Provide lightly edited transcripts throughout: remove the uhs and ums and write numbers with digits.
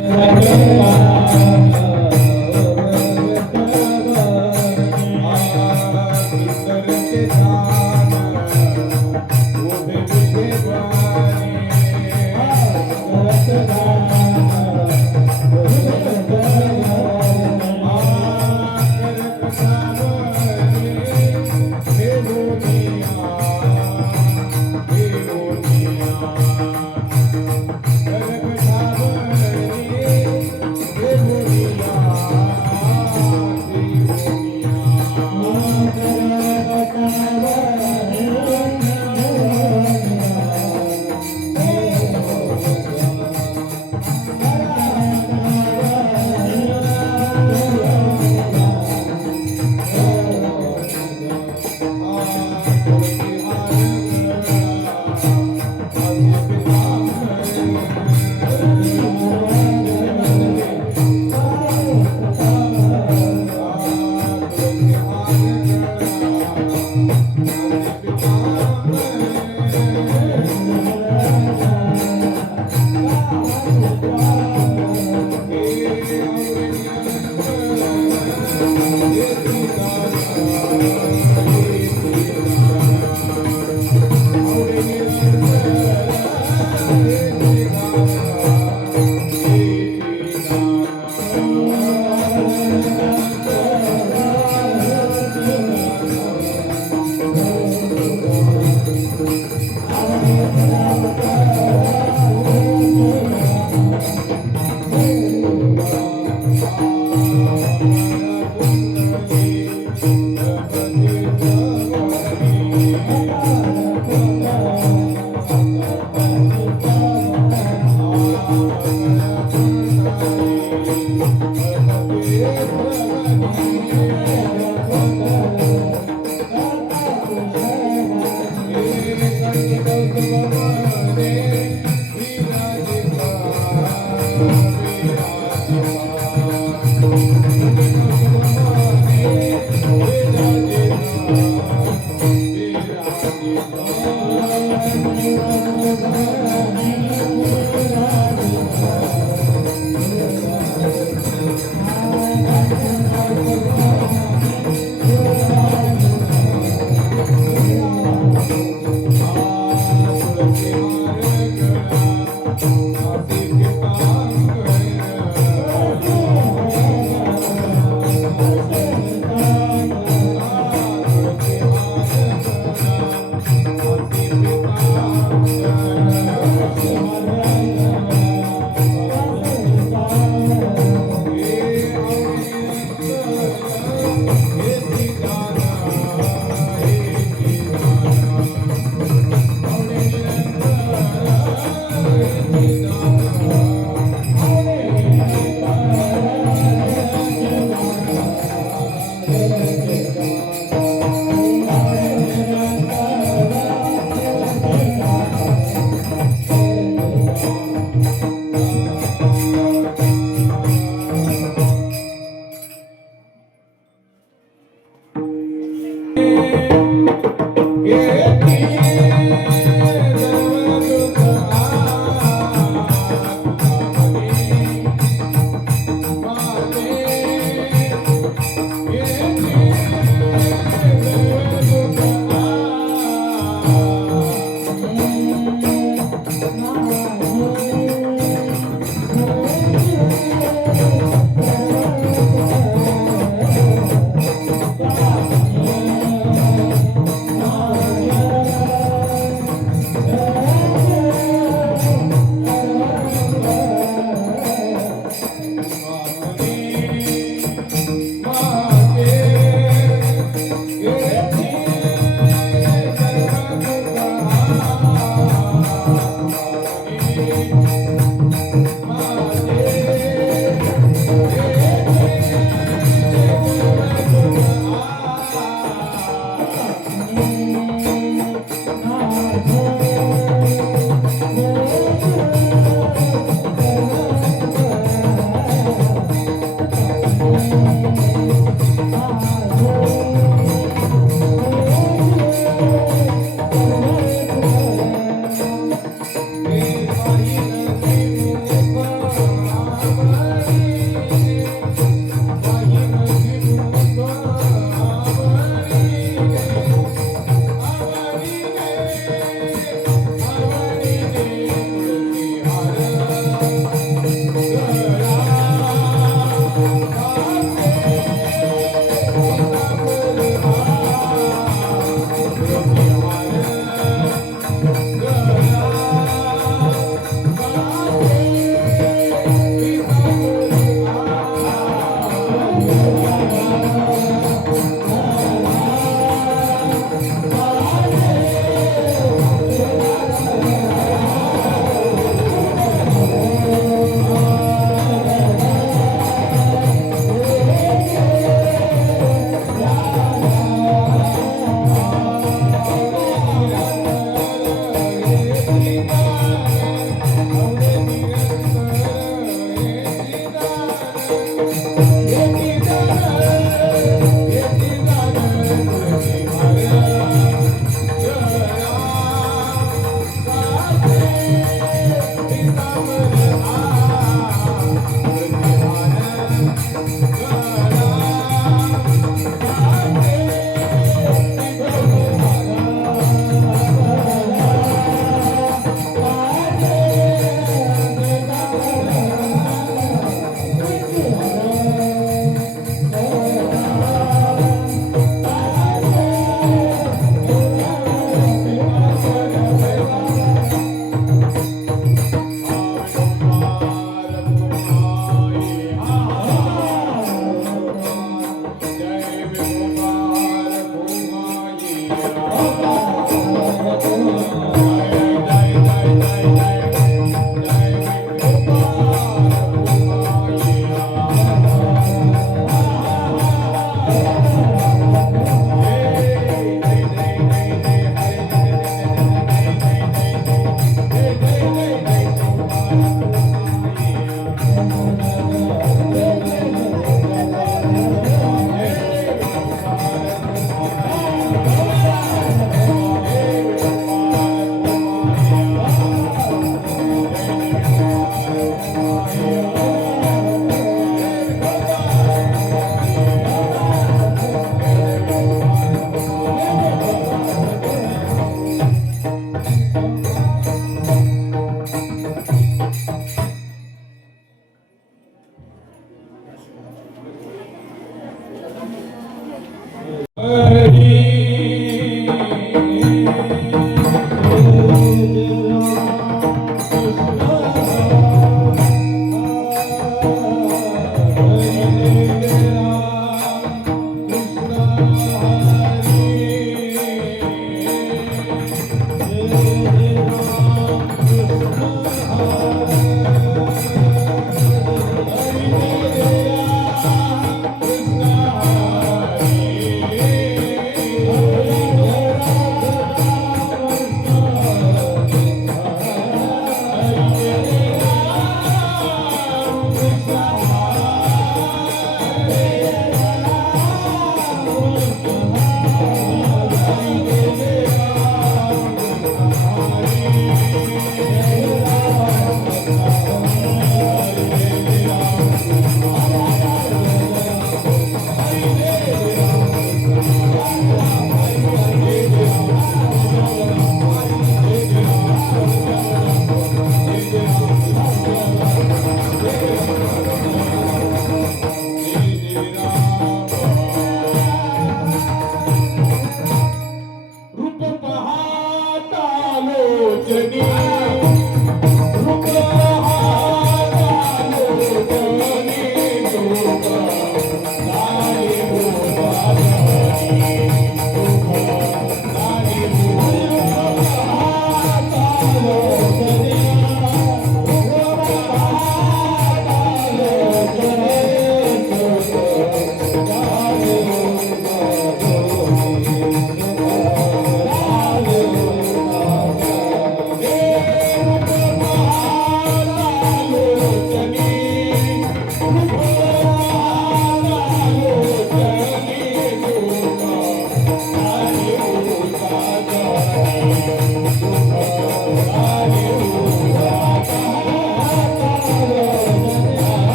Thank you.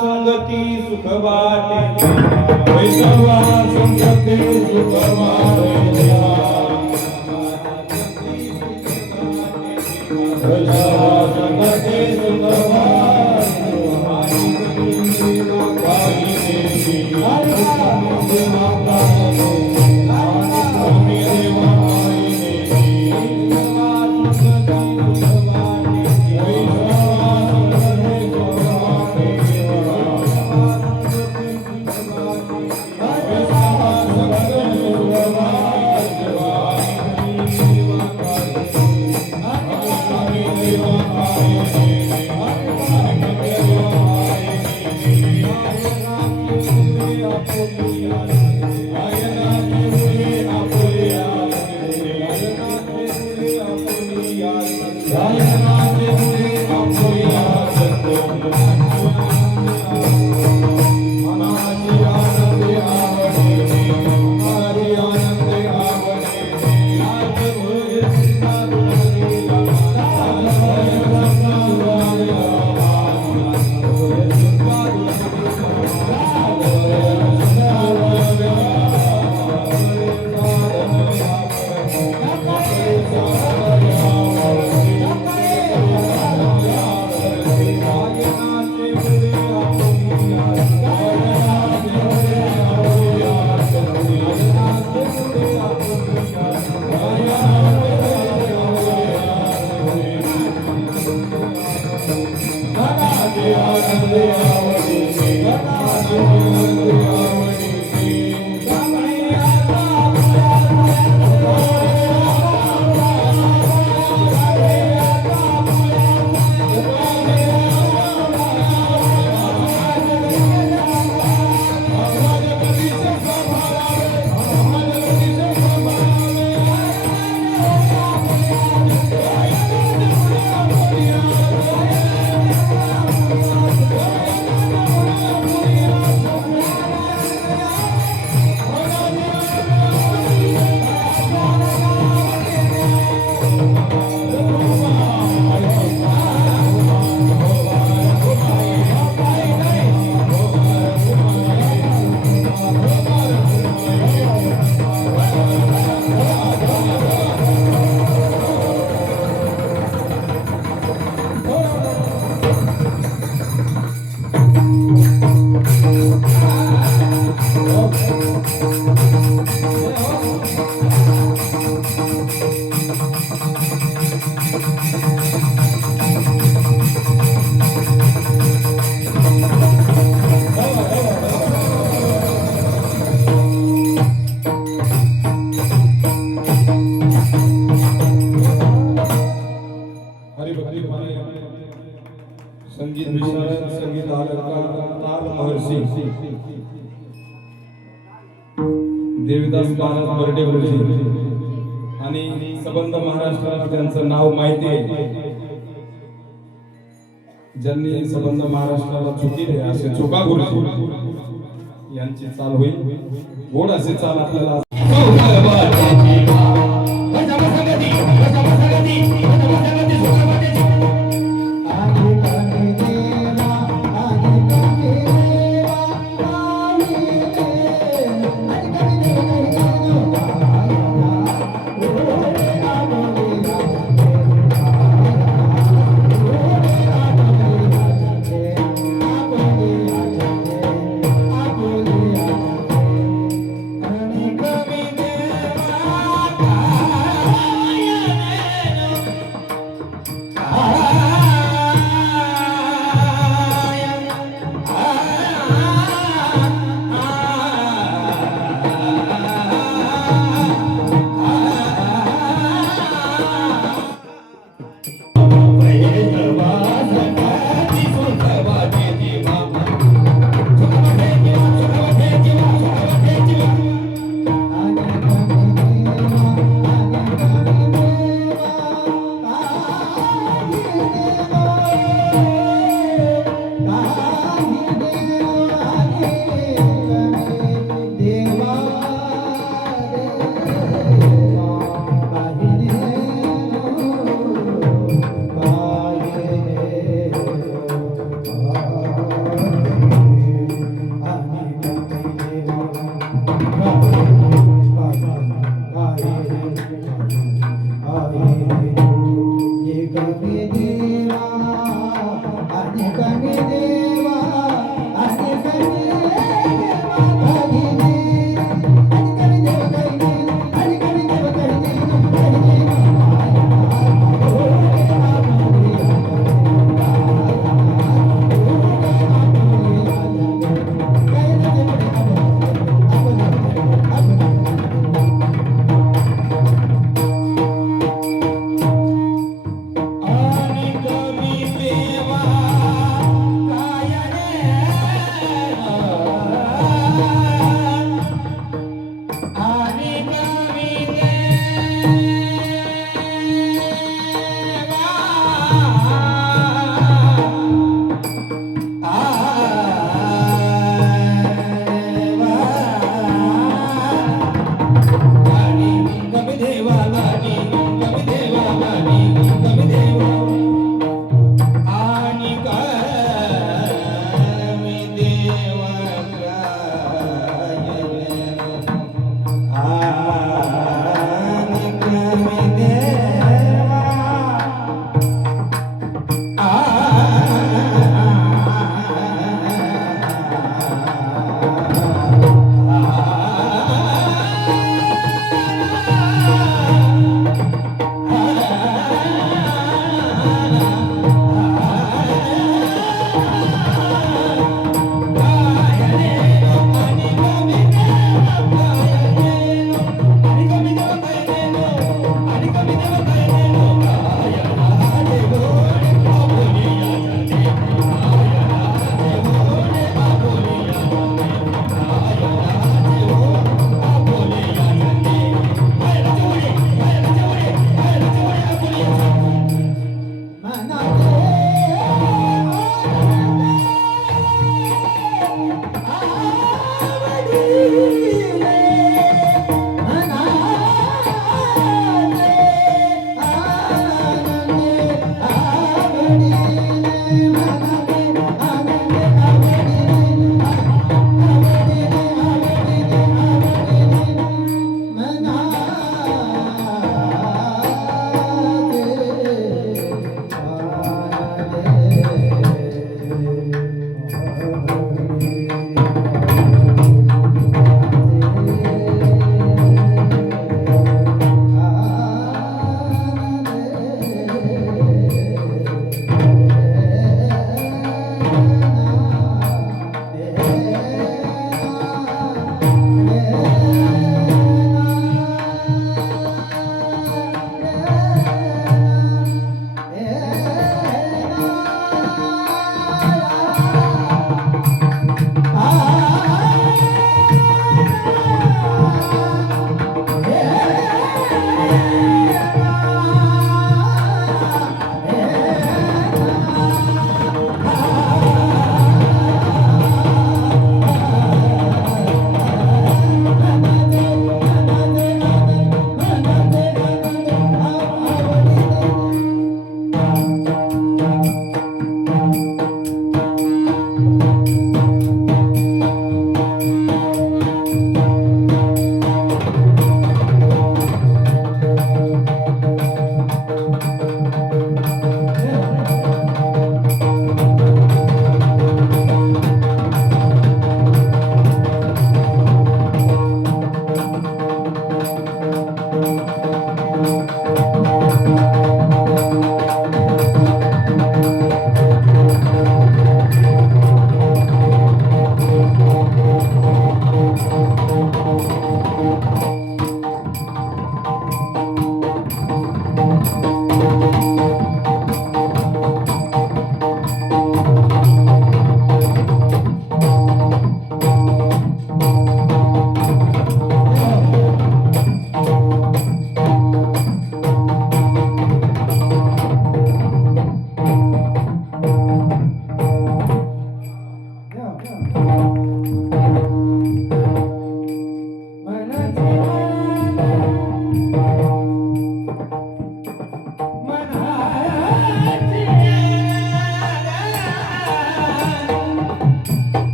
संगती सुख वाटे वैष्णवा संगती सुख वाटे वैष्णवा संगती सुख संगीत विशारद संगीत आलंकार ताल महर्षी देवदास महाराज बर्डे गुरुजी आणि संबंध महाराष्ट्राला त्यांचं नाव माहिती आहे. ज्यांनी संबंध महाराष्ट्राला चुकीले असे चोका गुरुजी यांची चाल होईल. गोड असे चाल आपल्याला Come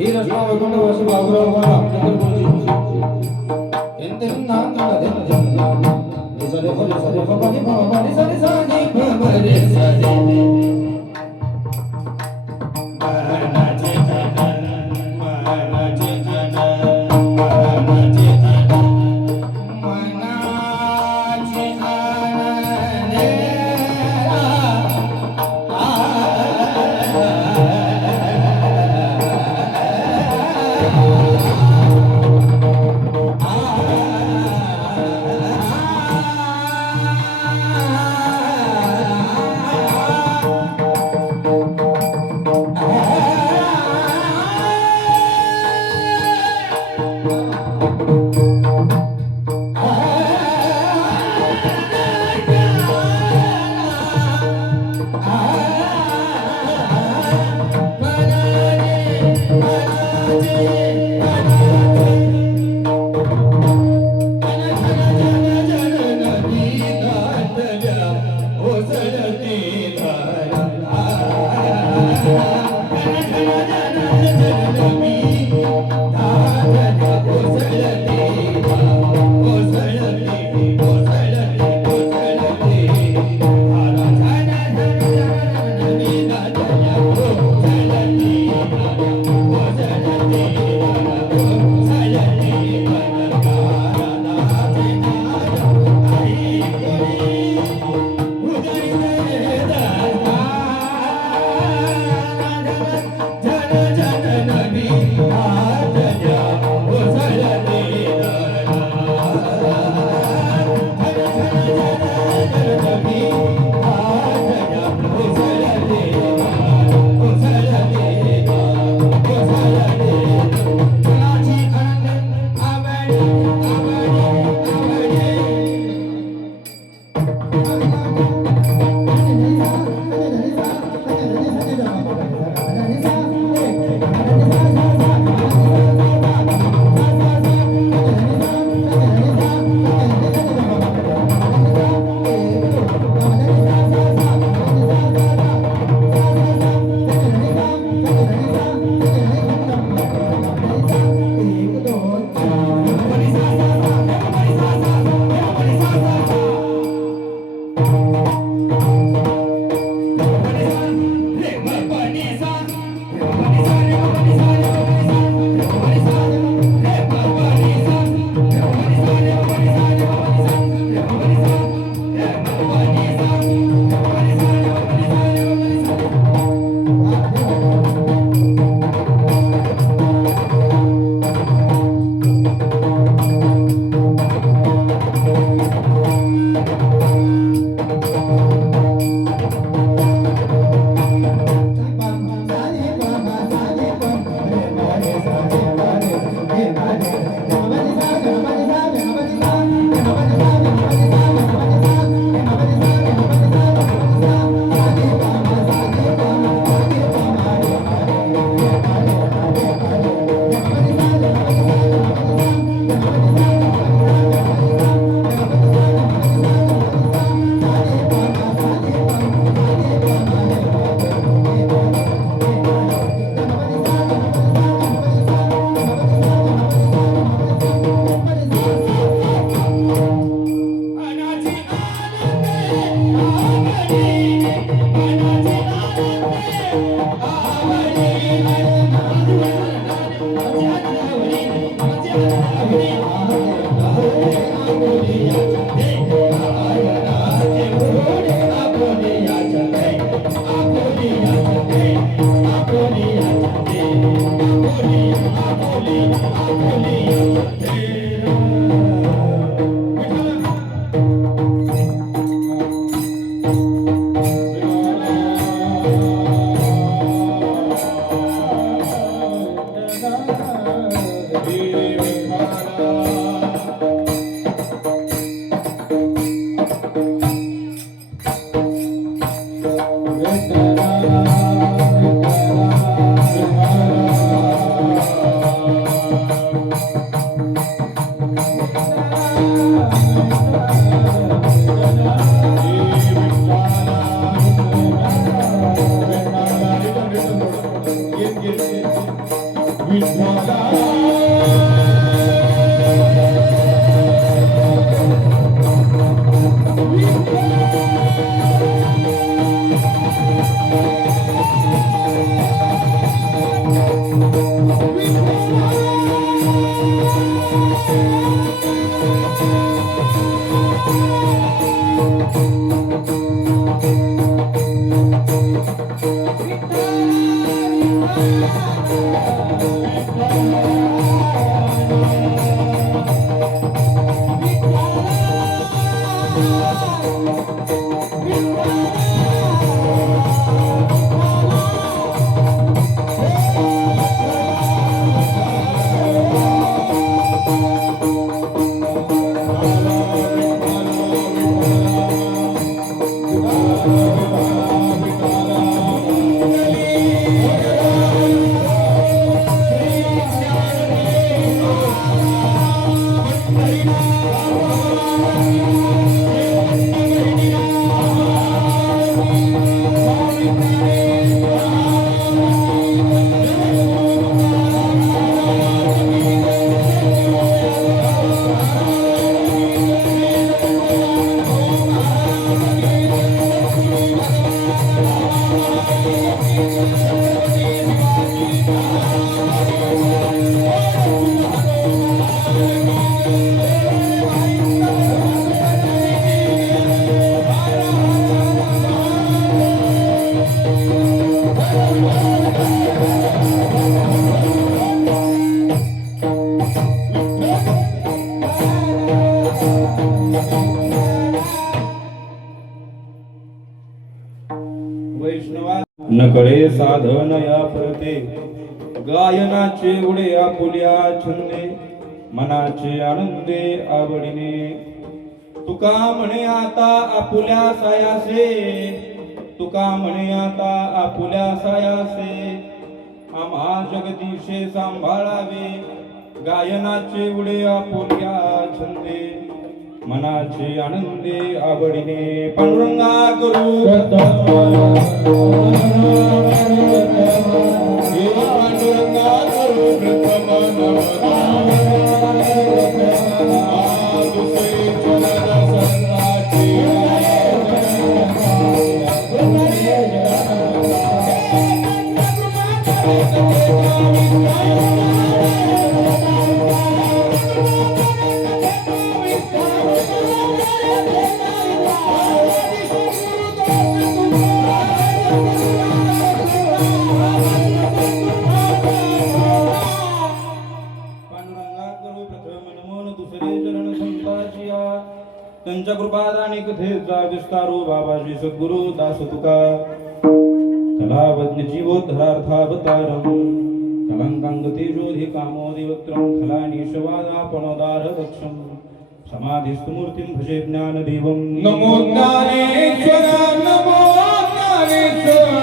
ही रचना वैकुंठ वासी बाबूराव चंद्रपूरची नकळे साधन या परते गायनाचे उडे आपुल्या छंदे मनाचे आनंदे आवडीने तुका म्हणे आता आपुल्या सायासे तुका म्हणे आता आपुल्या सायासे आम्हा जगदीशे सांभाळावे गायनाचे उडे आपुल्या छंदे मनाचे आनंदे आवडीने पांडुरंगा करू पांडुरंगा करू त्यांच्या कृपादानी कथेचा विस्तारो बाबाजी सद्गुरु दास तुका कलावज्ञ जीवोद्धरार्थावतारम कलंकांग तेजोधि कामोदि वक्त्रम खलानीशवादापनोदार वक्षम समाधिस्तु मूर्तिं भजे ज्ञानदेवं नमो ज्ञानेश्वर नमो ज्ञानेश्वर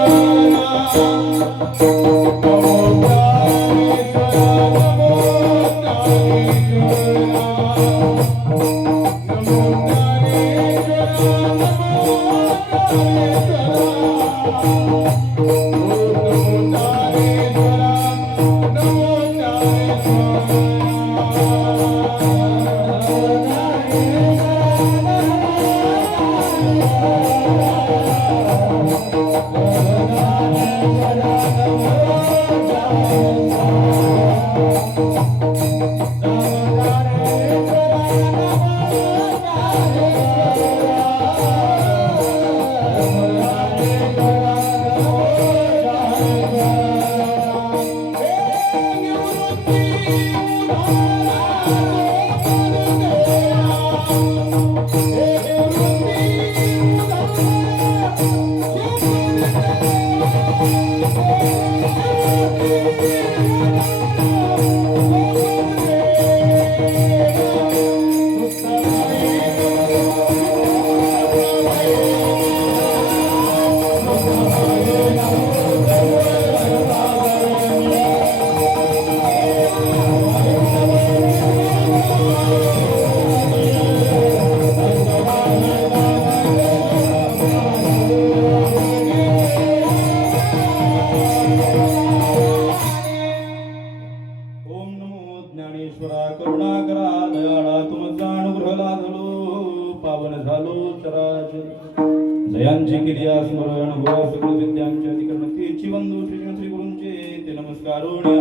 केली स्मरण हो सकल विद्यांच्या अधिकरणतेची बंधू श्री गुरूंचे ते नमस्कारोणी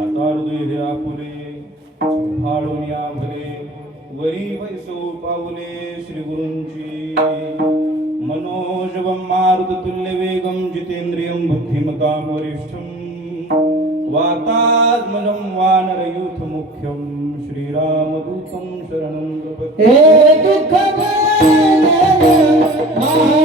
आता हृदय हे आपुले फाळून या भले वरी वैसो पावले श्री गुरूंची मनोजवं मारुततुल्य वेगं जितेंद्रियं बुद्धिमतां वरिष्ठं वातात्मजं वानरयूथ मुख्यं श्रीरामदूतं शरणं प्रपद्ये हे दुःख मारुती हे दुःख मारुती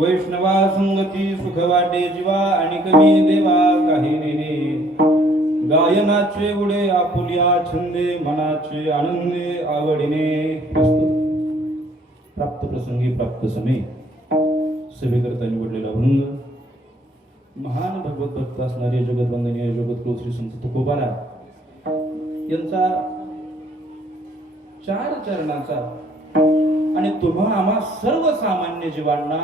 वैष्णवा संगती सुख वाटे जीवा आणि कमी देवा काही नेने गायनाचे उडे आपुलिया छंदे मनाचे आनंदे आवडीने प्राप्त प्रसंगी प्राप्त समय सेवेकरता निवडलेला अभंग महान भगवत भक्त असणारे जगतवंदनीय जगद्गुरु श्री संत तुकोबाराय यांचा 4 चरणाचा आणि तुम्हा आम्हा सर्वसामान्य जीवांना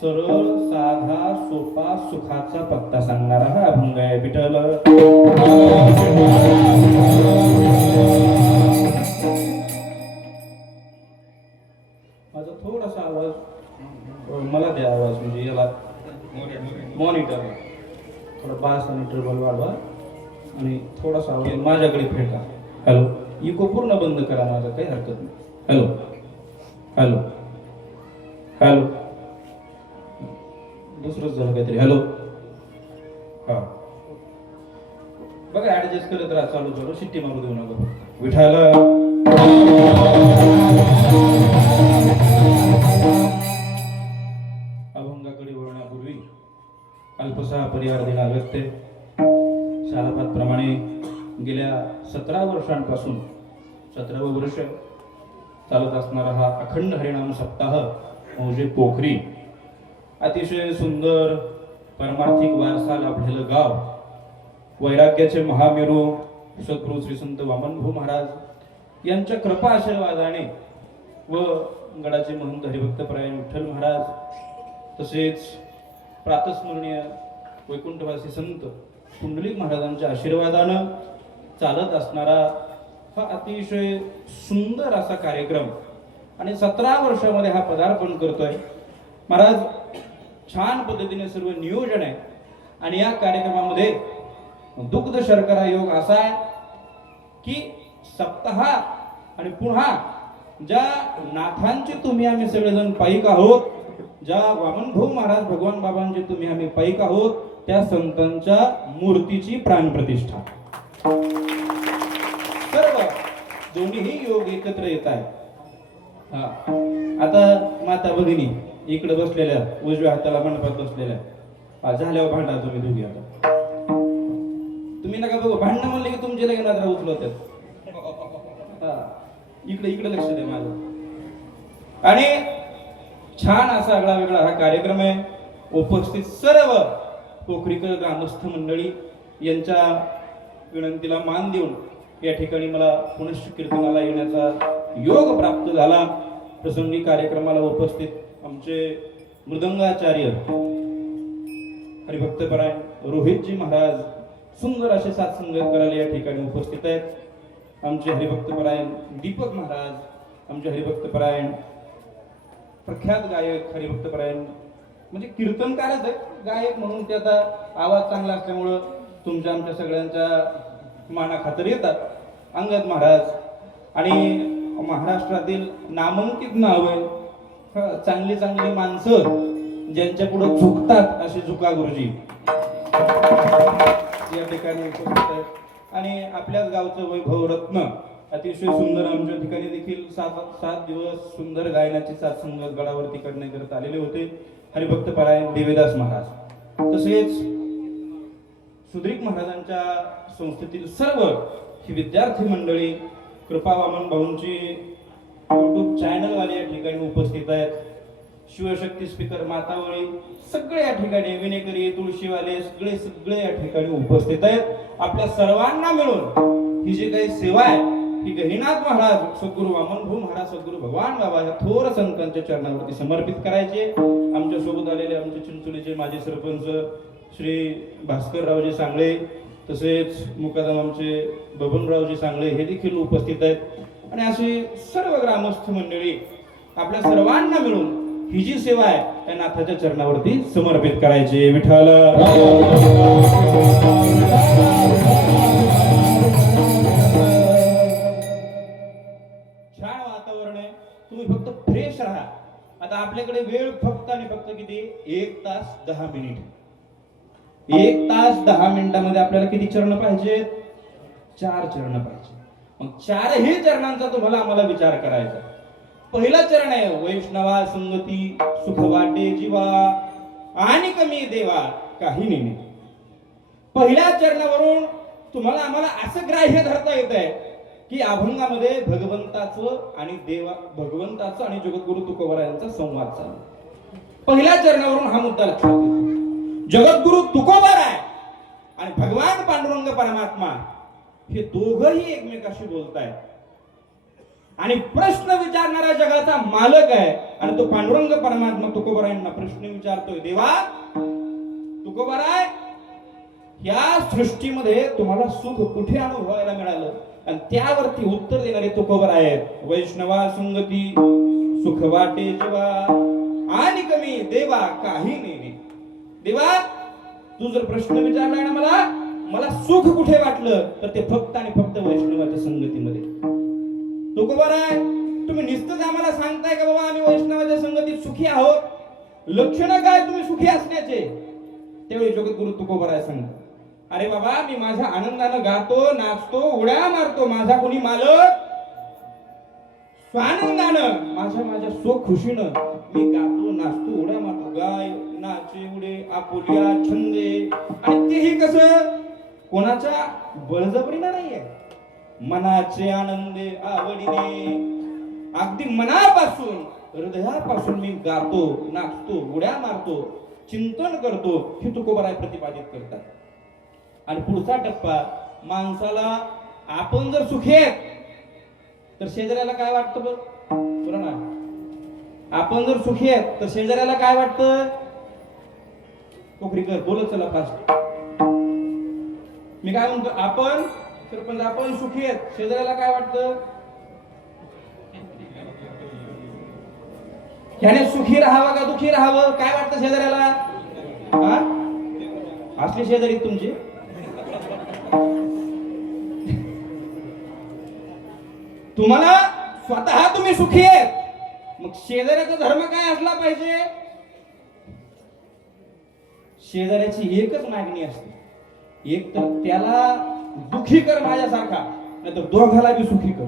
सरळ साधा सोपा सुखाचा पत्ता सांगणारा हा अभंग आहे विठ्ठल माझा थोडासा आवाज मला द्या आवाज म्हणजे याला मॉनिटर थोडा बास आणि ट्रबल वाढवा आणि थोडासा आवाज माझ्याकडे फेका हॅलो इको पूर्ण बंद करा माझा काही हरकत नाही हॅलो हॅलो हॅलो दुसरंच झालं काहीतरी हॅलो हा बघा ऍडजस्ट करत राहा चालू चालू शिट्टी मारू देऊ नका विठाल अभंगाकडे वळण्यापूर्वी अल्पसा परिवार दिनागत्ते शालापात प्रमाणे गेल्या 17 वर्षांपासून 17वे वर्ष चालत असणारा हा अखंड हरिनाम सप्ताह म्हणजे पोखरी अतिशय सुंदर परमार्थिक वारसा लाभलेलं गाव वैराग्याचे महामेरू सद्गुरू श्री संत वामनभाऊ महाराज यांच्या कृपा आशीर्वादाने व गडाचे महंत हरिभक्तपरायण विठ्ठल महाराज तसेच प्रातस्मरणीय वैकुंठवासी संत पुंडलिक महाराजांच्या आशीर्वादानं चालत असणारा हा अतिशय सुंदर असा कार्यक्रम आणि 17 वर्षामध्ये हा पदार्पण करतोय महाराज छान पद्धतीने सर्व नियोजन आहे आणि या कार्यक्रमामध्ये दुग्ध शर्करा योग असा आहे की सप्ताह आणि पुन्हा ज्या नाथांचे तुम्ही आम्ही सगळेजण पाईक आहोत ज्या वामनभाऊ महाराज भगवान बाबांचे तुम्ही आम्ही पाईक आहोत त्या संतांच्या मूर्तीची प्राणप्रतिष्ठा सर्व दोन्हीही योग एकत्र येत आहेत हा आता माता भगिनी इकडे बसलेल्या उजव्या हाताला मंडपात बसलेल्या झाल्यावर भांडा तुम्ही दोघी आता तुम्ही नका बघू भांडणं म्हणले की तुमचे लगेच नात्रा उचलवतात हा इकडे इकडे लक्ष द्या माझं आणि छान असा आगळा वेगळा हा कार्यक्रम आहे उपस्थित सर्व पोखरीकर ग्रामस्थ मंडळी यांच्या विनंतीला मान देऊन या ठिकाणी मला पुनश्च कीर्तनाला येण्याचा योग प्राप्त झाला प्रसंगी कार्यक्रमाला उपस्थित आमचे मृदंगाचार्य हरिभक्तपरायण रोहितजी महाराज सुंदर असे साथसंगत करायला या ठिकाणी उपस्थित आहेत आमचे हरिभक्तपरायण दीपक महाराज आमचे हरिभक्तपरायण प्रख्यात गायक हरिभक्तपरायण म्हणजे कीर्तनकारच आहेत गायक म्हणून ते आता आवाज चांगला असल्यामुळं तुमच्या आमच्या सगळ्यांच्या मानाखातर येतात अंगद महाराज आणि महाराष्ट्रातील नामांकित नावं चांगली चांगली माणसं ज्यांच्या पुढे झुकतात असे झुका गुरुजी या ठिकाणी उपस्थित आहेत आणि आपल्याच गावचं वैभव रत्न अतिशय सुंदर आमच्या ठिकाणी देखील 7 दिवस सुंदर गायनाची साथसंगत गडावरती करण्याकरता आलेले होते हरिभक्तपरायण देवीदास महाराज तसेच सुधीक महाराजांच्या संस्थेतील सर्व ही विद्यार्थी मंडळी कृपा वामन भाऊंची युट्यूब चॅनल वाले या ठिकाणी उपस्थित आहेत, शिवशक्ती स्पीकर मातावळी सगळे या ठिकाणी, विनेकरी तुळशीवाले सगळे सगळे या ठिकाणी उपस्थित आहेत. आपल्या सर्वांना मिळून ही जी काही सेवा आहे ही गहिनाथ महाराज सद्गुरू वामनभाऊ महाराज सद्गुरू भगवान बाबा या थोर संतांच्या चरणावरती समर्पित करायचे. आमच्या सोबत आलेले आमचे चिंचोलीचे माजी सरपंच श्री भास्कररावजी सांगळे, तसेच मुकादम आमचे बबनरावजी सांगळे हे देखील उपस्थित आहेत आणि अशी सर्व ग्रामस्थ मंडळी आपल्या सर्वांना मिळून ही जी सेवा आहे त्या नाथाच्या चरणावरती समर्पित करायची. विठ्ठल छान वातावरण आहे, तुम्ही फक्त फ्रेश राहा. आता आपल्याकडे वेळ फक्त आणि फक्त किती, 1 तास 10 मिनिट. 1 तास 10 मिनिटामध्ये आपल्याला किती चरण पाहिजेत, 4 चरण पाहिजे. मग 4ही चरणांचा तुम्हाला आम्हाला विचार करायचा. पहिलं चरण आहे वैष्णवा संगती सुख वाटे जीवा आणि कमी देवा काही नेणे. पहिल्या चरणावरून तुम्हाला आम्हाला असं ग्राह्य धरता येत आहे की अभंगामध्ये भगवंताचं आणि जगद्गुरु तुकोबारायांचा संवाद चालू. पहिल्या चरणावरून हा मुद्दा लक्षात येतो. जगद्गुरु तुकोबाराय आणि भगवान पांडुरंग परमात्मा हे दोघंही एकमेकाशी बोलतायत आणि प्रश्न विचारणारा जगाचा मालक आहे आणि तो पांडुरंग परमात्मा तुकोबारायांना प्रश्न विचारतोय, देवा तुकोबाराय या सृष्टीमध्ये तुम्हाला सुख कुठे अनुभवायला मिळालं, आणि त्यावरती उत्तर देणारे तुकोबर आहेत. वैष्णवा संगती सुख वाटे जीवा आणि कमी देवा काही नेणे. देवा तू जर प्रश्न विचारला ना मला सुख कुठे वाटलं, तर ते फक्त आणि फक्त वैष्णवाच्या संगतीमध्ये. तुकोबाराय तुम्ही निश्चित आम्हाला सांगताय का बाबा आम्ही वैष्णवाच्या संगतीत सुखी आहोत, लक्षण काय तुम्ही सुखी असण्याचे? त्यावेळी जगद्गुरु तुकोबाराय सांगतात, अरे बाबा मी माझ्या आनंदानं गातो नाचतो उड्या मारतो, माझा कोणी मालक? स्वानंदानं माझ्या स्वखुशीनं मी गातो नाचतो उड्या मारतो, गाय नाचे उडे आपुल्या छंदे, आणि तेही कसं कोणाच्या बळजबरीनं नाहीये, मनाचे आनंदे आवडीने अगदी मनापासून हृदयापासून मी गातो नाचतो उड्या मारतो चिंतन करतो, हे तुकोबाराय प्रतिपादित करतात. आणि पुढचा टप्पा, माणसाला आपण जर सुखी आहेत तर शेजाऱ्याला काय वाटतं बरं ना? आपण जर सुखी आहेत तर शेजाऱ्याला काय वाटतं? कोकरीकर बोलत चला फास्ट. मी काय म्हणतो, आपण सरपंच आपण सुखी आहेत, शेजाऱ्याला काय वाटतं? ह्याने सुखी राहावं का दुखी राहावं काय वाटतं शेजाऱ्याला? असले शेजारी तुमचे तुम्हाला स्वतः तुम्ही सुखी आहेत, मग शेजाऱ्याचा धर्म काय असला पाहिजे? शेजाऱ्याची एकच मागणी असते, एक तर त्याला दुखी कर माझ्यासारखा, नाही तर दोघाला बी सुखी कर.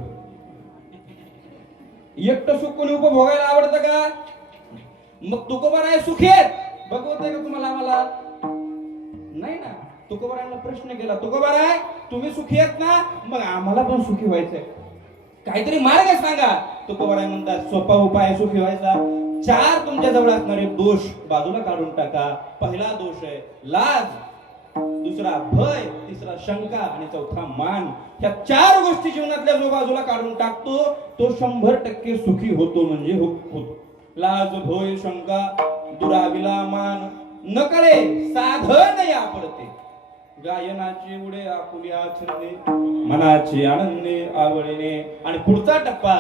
एकटं सुख कोणी उपभोगायला आवडतं का? मग तुकोबाराय सुखी आहेत, बघवतंय का तुम्हाला आम्हाला? नाही ना. तुकोबारायांना प्रश्न केला, तुकोबाराय तुम्ही सुखी आहेत ना, मग आम्हाला पण सुखी व्हायचंय, काहीतरी मार्ग सांगा. तुकोबाराय म्हणतात, सोपा उपाय सुखी व्हायचा. 4 तुमच्या जवळ असणारे दोष बाजूला काढून टाका. पहिला दोष आहे लाज, दुसरा भय, तिसरा शंका आणि चौथा मान. ह्या 4 गोष्टी जीवनातल्या जो बाजूला काढून टाकतो तो 100% सुखी होतो म्हणजे होतो. लाज भय शंका दुराविला मान, नकळे साधन या पडते, गायनाचे उडे आपुल्या छंदे, मनाचे आनंदे आवडीने. आणि पुढचा टप्पा,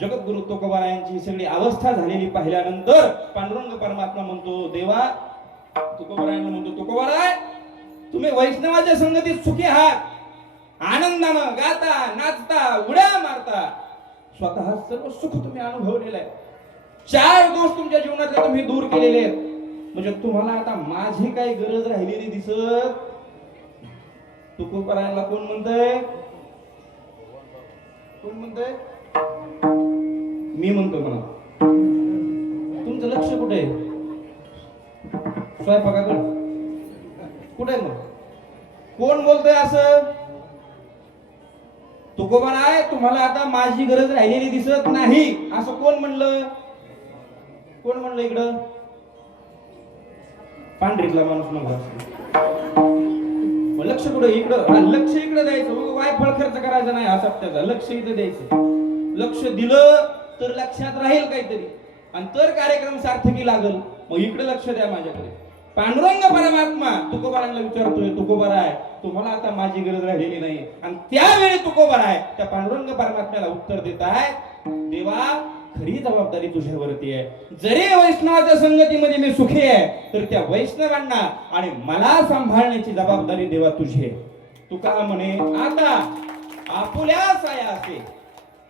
जगद्गुरु तुकोबारायांची सगळी अवस्था झालेली पाहिल्यानंतर पांडुरंग परमात्मा म्हणतो, देवा तुकोबारायांना म्हणतो, तुकोबाराय तुम्ही वैष्णवाच्या संगतीत सुखी आहात, आनंदानं गाता नाचता उड्या मारता, स्वतः सर्व सुख तुम्ही अनुभवलेलं आहे. 4 दोष तुमच्या जीवनातले तुम्ही दूर केलेले आहेत, म्हणजे तुम्हाला आता माझी काही गरज राहिलेली दिसत. तुकोबारायांना कोण म्हणतंय? कोण म्हणतंय? मी म्हणतो म्हणा. तुमचं लक्ष कुठे आहे? स्वयंपाकाकडे कुठे? मग कोण बोलतोय असं? तुकोबाराय तुम्हाला आता माझी गरज राहिलेली दिसत नाही असं कोण म्हणलं? कोण म्हणलं इकडं? पांढरीतला माणूस म्हणला लक्ष कुठं इकडं, लक्ष इकडं द्यायचं. मग वायफळ खर्च करायचा नाही असा त्याचा, लक्ष इथं द्यायचं. लक्ष दिलं तर लक्षात राहील काहीतरी आणि तर कार्यक्रम सार्थकी लागल. मग इकडे लक्ष द्या माझ्याकडे. पांडुरंग परमात्मा तुकोबारांना विचारतोय, तुकोबाराय तुम्हाला आता माझी गरज राहिलेली नाही. आणि त्यावेळी तुकोबाराय त्या पांडुरंग परमात्म्याला उत्तर देत आहे, देवा खरी जबाबदारी तुझ्यावरती आहे. जरी वैष्णवाच्या संगतीमध्ये मी सुखी आहे तर त्या वैष्णवांना आणि मला सांभाळण्याची जबाबदारी देवा तुझी आहे. तुका म्हणे आता आपुल्या सायासे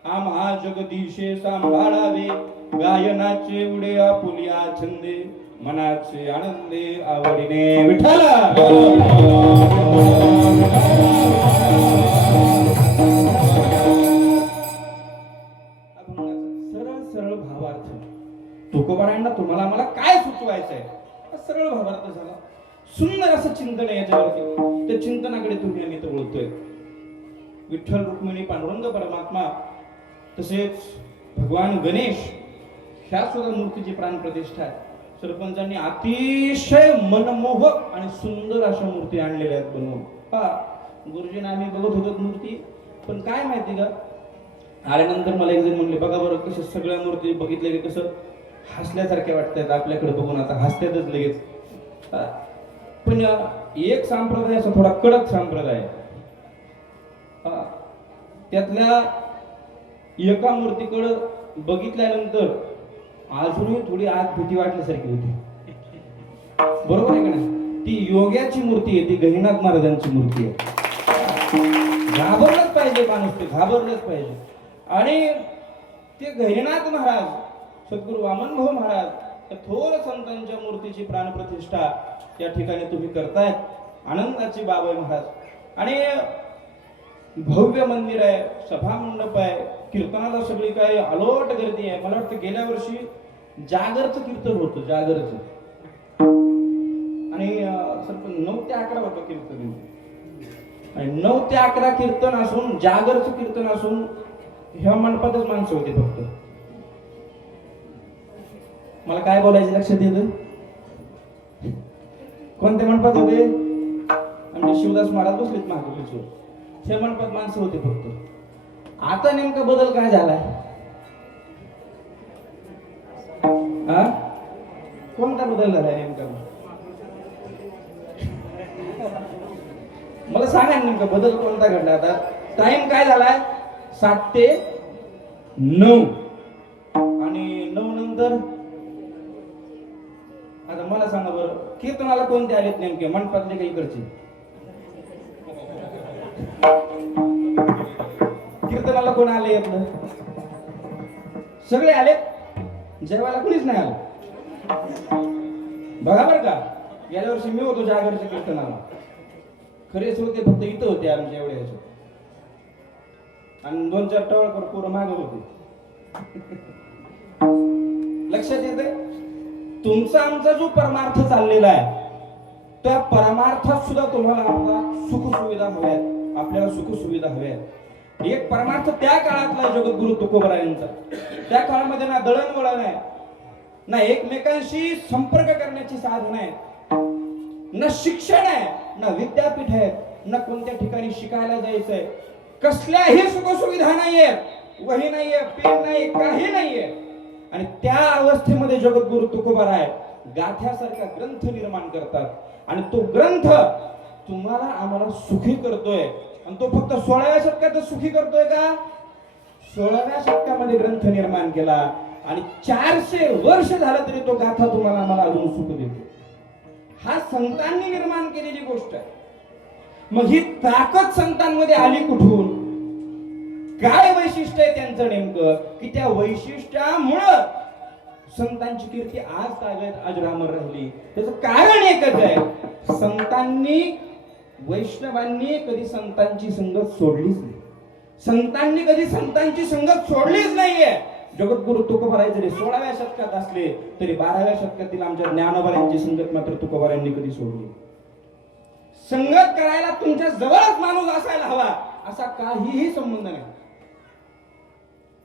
आम्हा जगदीशे सांभाळावे. गायनाचे उडे आपुल्या छंदे मनाचे आनंदे आवडीने विठ्ठला. सरळ भावार्थ तुकोबारायांना तुम्हाला मला काय सुचवायचं आहे सरळ भावार्थ झाला. सुंदर असं चिंतन आहे याच्यावरती. त्या चिंतनाकडे तुम्ही आम्ही तर बोलतोय. विठ्ठल रुक्मिणी पांडुरंग परमात्मा तसेच भगवान गणेश ह्या सुद्धा मूर्तीची प्राणप्रतिष्ठा आहे. सरपंचांनी अतिशय मनमोहक आणि सुंदर अशा मूर्ती आणलेल्या आहेत बनवून. हा गुरुजींना आम्ही बघत होतो मूर्ती, पण काय माहिती का आल्यानंतर मला एक जण म्हणले बघा बरं कशा सगळ्या मूर्ती बघितल्या की कसं हसल्यासारख्या वाटतात आपल्याकडे बघून. आता हसतातच लगेच. पण एक संप्रदाय असा थोडा कडक संप्रदाय आहे. त्यातल्या एका मूर्तीकडे बघितल्यानंतर अजूनही थोडी आत भीती वाटल्यासारखी होती. बरोबर आहे का नाही? ती योग्याची मूर्ती आहे, ती गहिनाथ महाराजांची मूर्ती आहे. घाबरलंच पाहिजे माणूस, ते घाबरलंच पाहिजे. आणि ते गहिनाथ महाराज सद्गुरू वामन भाऊ महाराज त्या थोर संतांच्या मूर्तीची प्राणप्रतिष्ठा या ठिकाणी तुम्ही करतायत. आनंदाची बाब आहे महाराज. आणि भव्य मंदिर आहे, सभा मंडप आहे, कीर्तनाला सगळी काही अलोट गर्दी आहे. मला वाटतं गेल्या वर्षी जागरचं कीर्तन होतं, जागरचं. आणि 9 ते 11 होतं कीर्तन. आणि 9 ते 11 कीर्तन असून जागरचं कीर्तन असून ह्या मंडपातच माणसं होती फक्त. मला काय बोलायचं लक्षात येतं? कोणत्या मंडपात होते? आमचे शिवदास महाराज बसलेत महाराष्ट्रावर. त्या मंडपात माणसं होते फक्त. आता नेमका बदल काय झालाय? कोणता बदल झालाय नेमका? मला सांगा नेमका बदल कोणता घडला. आता टाइम काय झालाय? 7 ते 9 आणि 9 नंतर आता मला सांगा बरं कीर्तनाला कोणते आलेत नेमके? मंडपातले काही इकडचे? कीर्तनाला कोण आले आपलं? सगळे आले. जेवायला कोणीच नाही आलं. बघा बरं का गेल्या वर्षी मी होतो जागरच्या कीर्तनाला. खरेच होते फक्त इथं होते आमच्या एवढ्या ह्याच्यात. आणि 2-4 टवळकर पोरं मागत होते. लक्षात येते? तुमचा आमचा जो परमार्थ चाललेला आहे त्या परमार्थात सुद्धा तुम्हाला आता सुख सुविधा हव्यात. आपल्याला सुख सुविधा हव्यात. एक परमार्थ त्या काळातला जगद्गुरु तुकोबारायांचा. त्या काळामध्ये ना दळणवळण आहे, ना एकमेकांशी संपर्क करण्याची साधन आहे, ना शिक्षण आहे, ना विद्यापीठ आहे, ना कोणत्या ठिकाणी शिकायला जायचंय. कसल्याही सुखसुविधा नाहीये, वही नाहीये, पेन नाही, काही नाहीये. आणि त्या अवस्थेमध्ये जगद्गुरु तुकोबाराय गाथ्यासारखा ग्रंथ निर्माण करतात. आणि तो ग्रंथ तुम्हाला आम्हाला सुखी करतोय. आणि तो फक्त 16व्या शतकात सुखी करतोय का? 16व्या शतकामध्ये ग्रंथ निर्माण केला आणि 400 वर्ष झालं तरी तो गाथा तुम्हाला आम्हाला अजून सुख देतो. हा संतांनी निर्माण केलेली गोष्ट आहे. मग ही ताकद संतांमध्ये आली कुठून? काय वैशिष्ट्य आहे त्यांचं नेमकं की त्या वैशिष्ट्यामुळं संतांची कीर्ती आज ताब्यात अजरामर राहिली. त्याचं कारण एकच आहे, संतांनी वैष्णवांनी कधी संतांची संगत सोडलीच नाही. संतांनी कधी संतांची संगत सोडलीच नाहीये. जगद्गुरु तुकोबाराय जरी 16व्या शतकात असले तरी 12व्या शतकातील आमच्या ज्ञानोबारायांची संगत मात्र तुकोबारायांनी कधी सोडली. संगत करायला तुमच्या जवळच माणूस असायला हवा. असा काहीही संबंध नाही,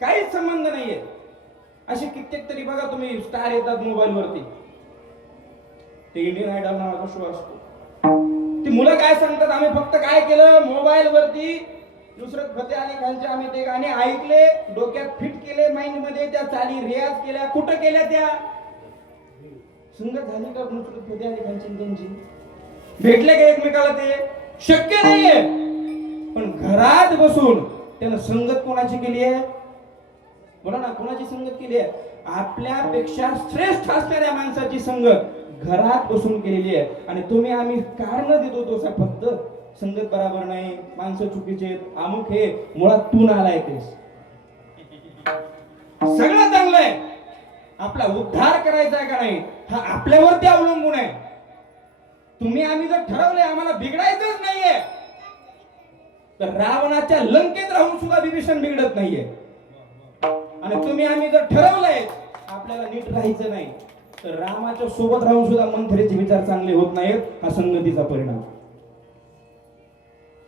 काहीच संबंध नाहीये. असे कित्येक तरी बघा तुम्ही स्टार येतात मोबाईल वरती, ते इंडियन आयडल नावाचा शो असतो. ती मुलं काय सांगतात, आम्ही फक्त काय केलं, मोबाईल वरती नुसरत फतेह अली खानचे आम्ही ते गाणे ऐकले, डोक्यात फिट केले, माइंड मध्ये त्या चाली रियाज केल्या. कुठं केल्या त्या? संगत झाली का नुसरत फतेह अली खानची त्यांची? भेटले का एकमेकाला? ते शक्य नाहीये. पण घरात बसून त्यानं संगत कोणाची केली आहे? बोला ना, कोणाची संगत केली आहे? आपल्यापेक्षा श्रेष्ठ असणाऱ्या माणसाची संगत घरात बसून केलेली आहे. आणि तुम्ही आम्ही कारण देतो तो फक्त संगत बरोबर नाही, माणसं चुकीचे आहेत, अमुक हे, मुळात तू नालायक आहेस. सगळं चांगलं आहे, आपला उद्धार करायचा का नाही हा आपल्यावरती अवलंबून आहे. तुम्ही आम्ही जर ठरवले आम्हाला बिघडायचंच नाहीये, तर रावणाच्या लंकेत राहून सुद्धा विभीषण बिघडत नाहीये. आणि तुम्ही आम्ही जर ठरवलंय आपल्याला नीट राहायचं नाही, तर रामाच्या सोबत राहून सुद्धा मंथरेचे विचार चांगले होत नाहीत. हा संगतीचा परिणाम.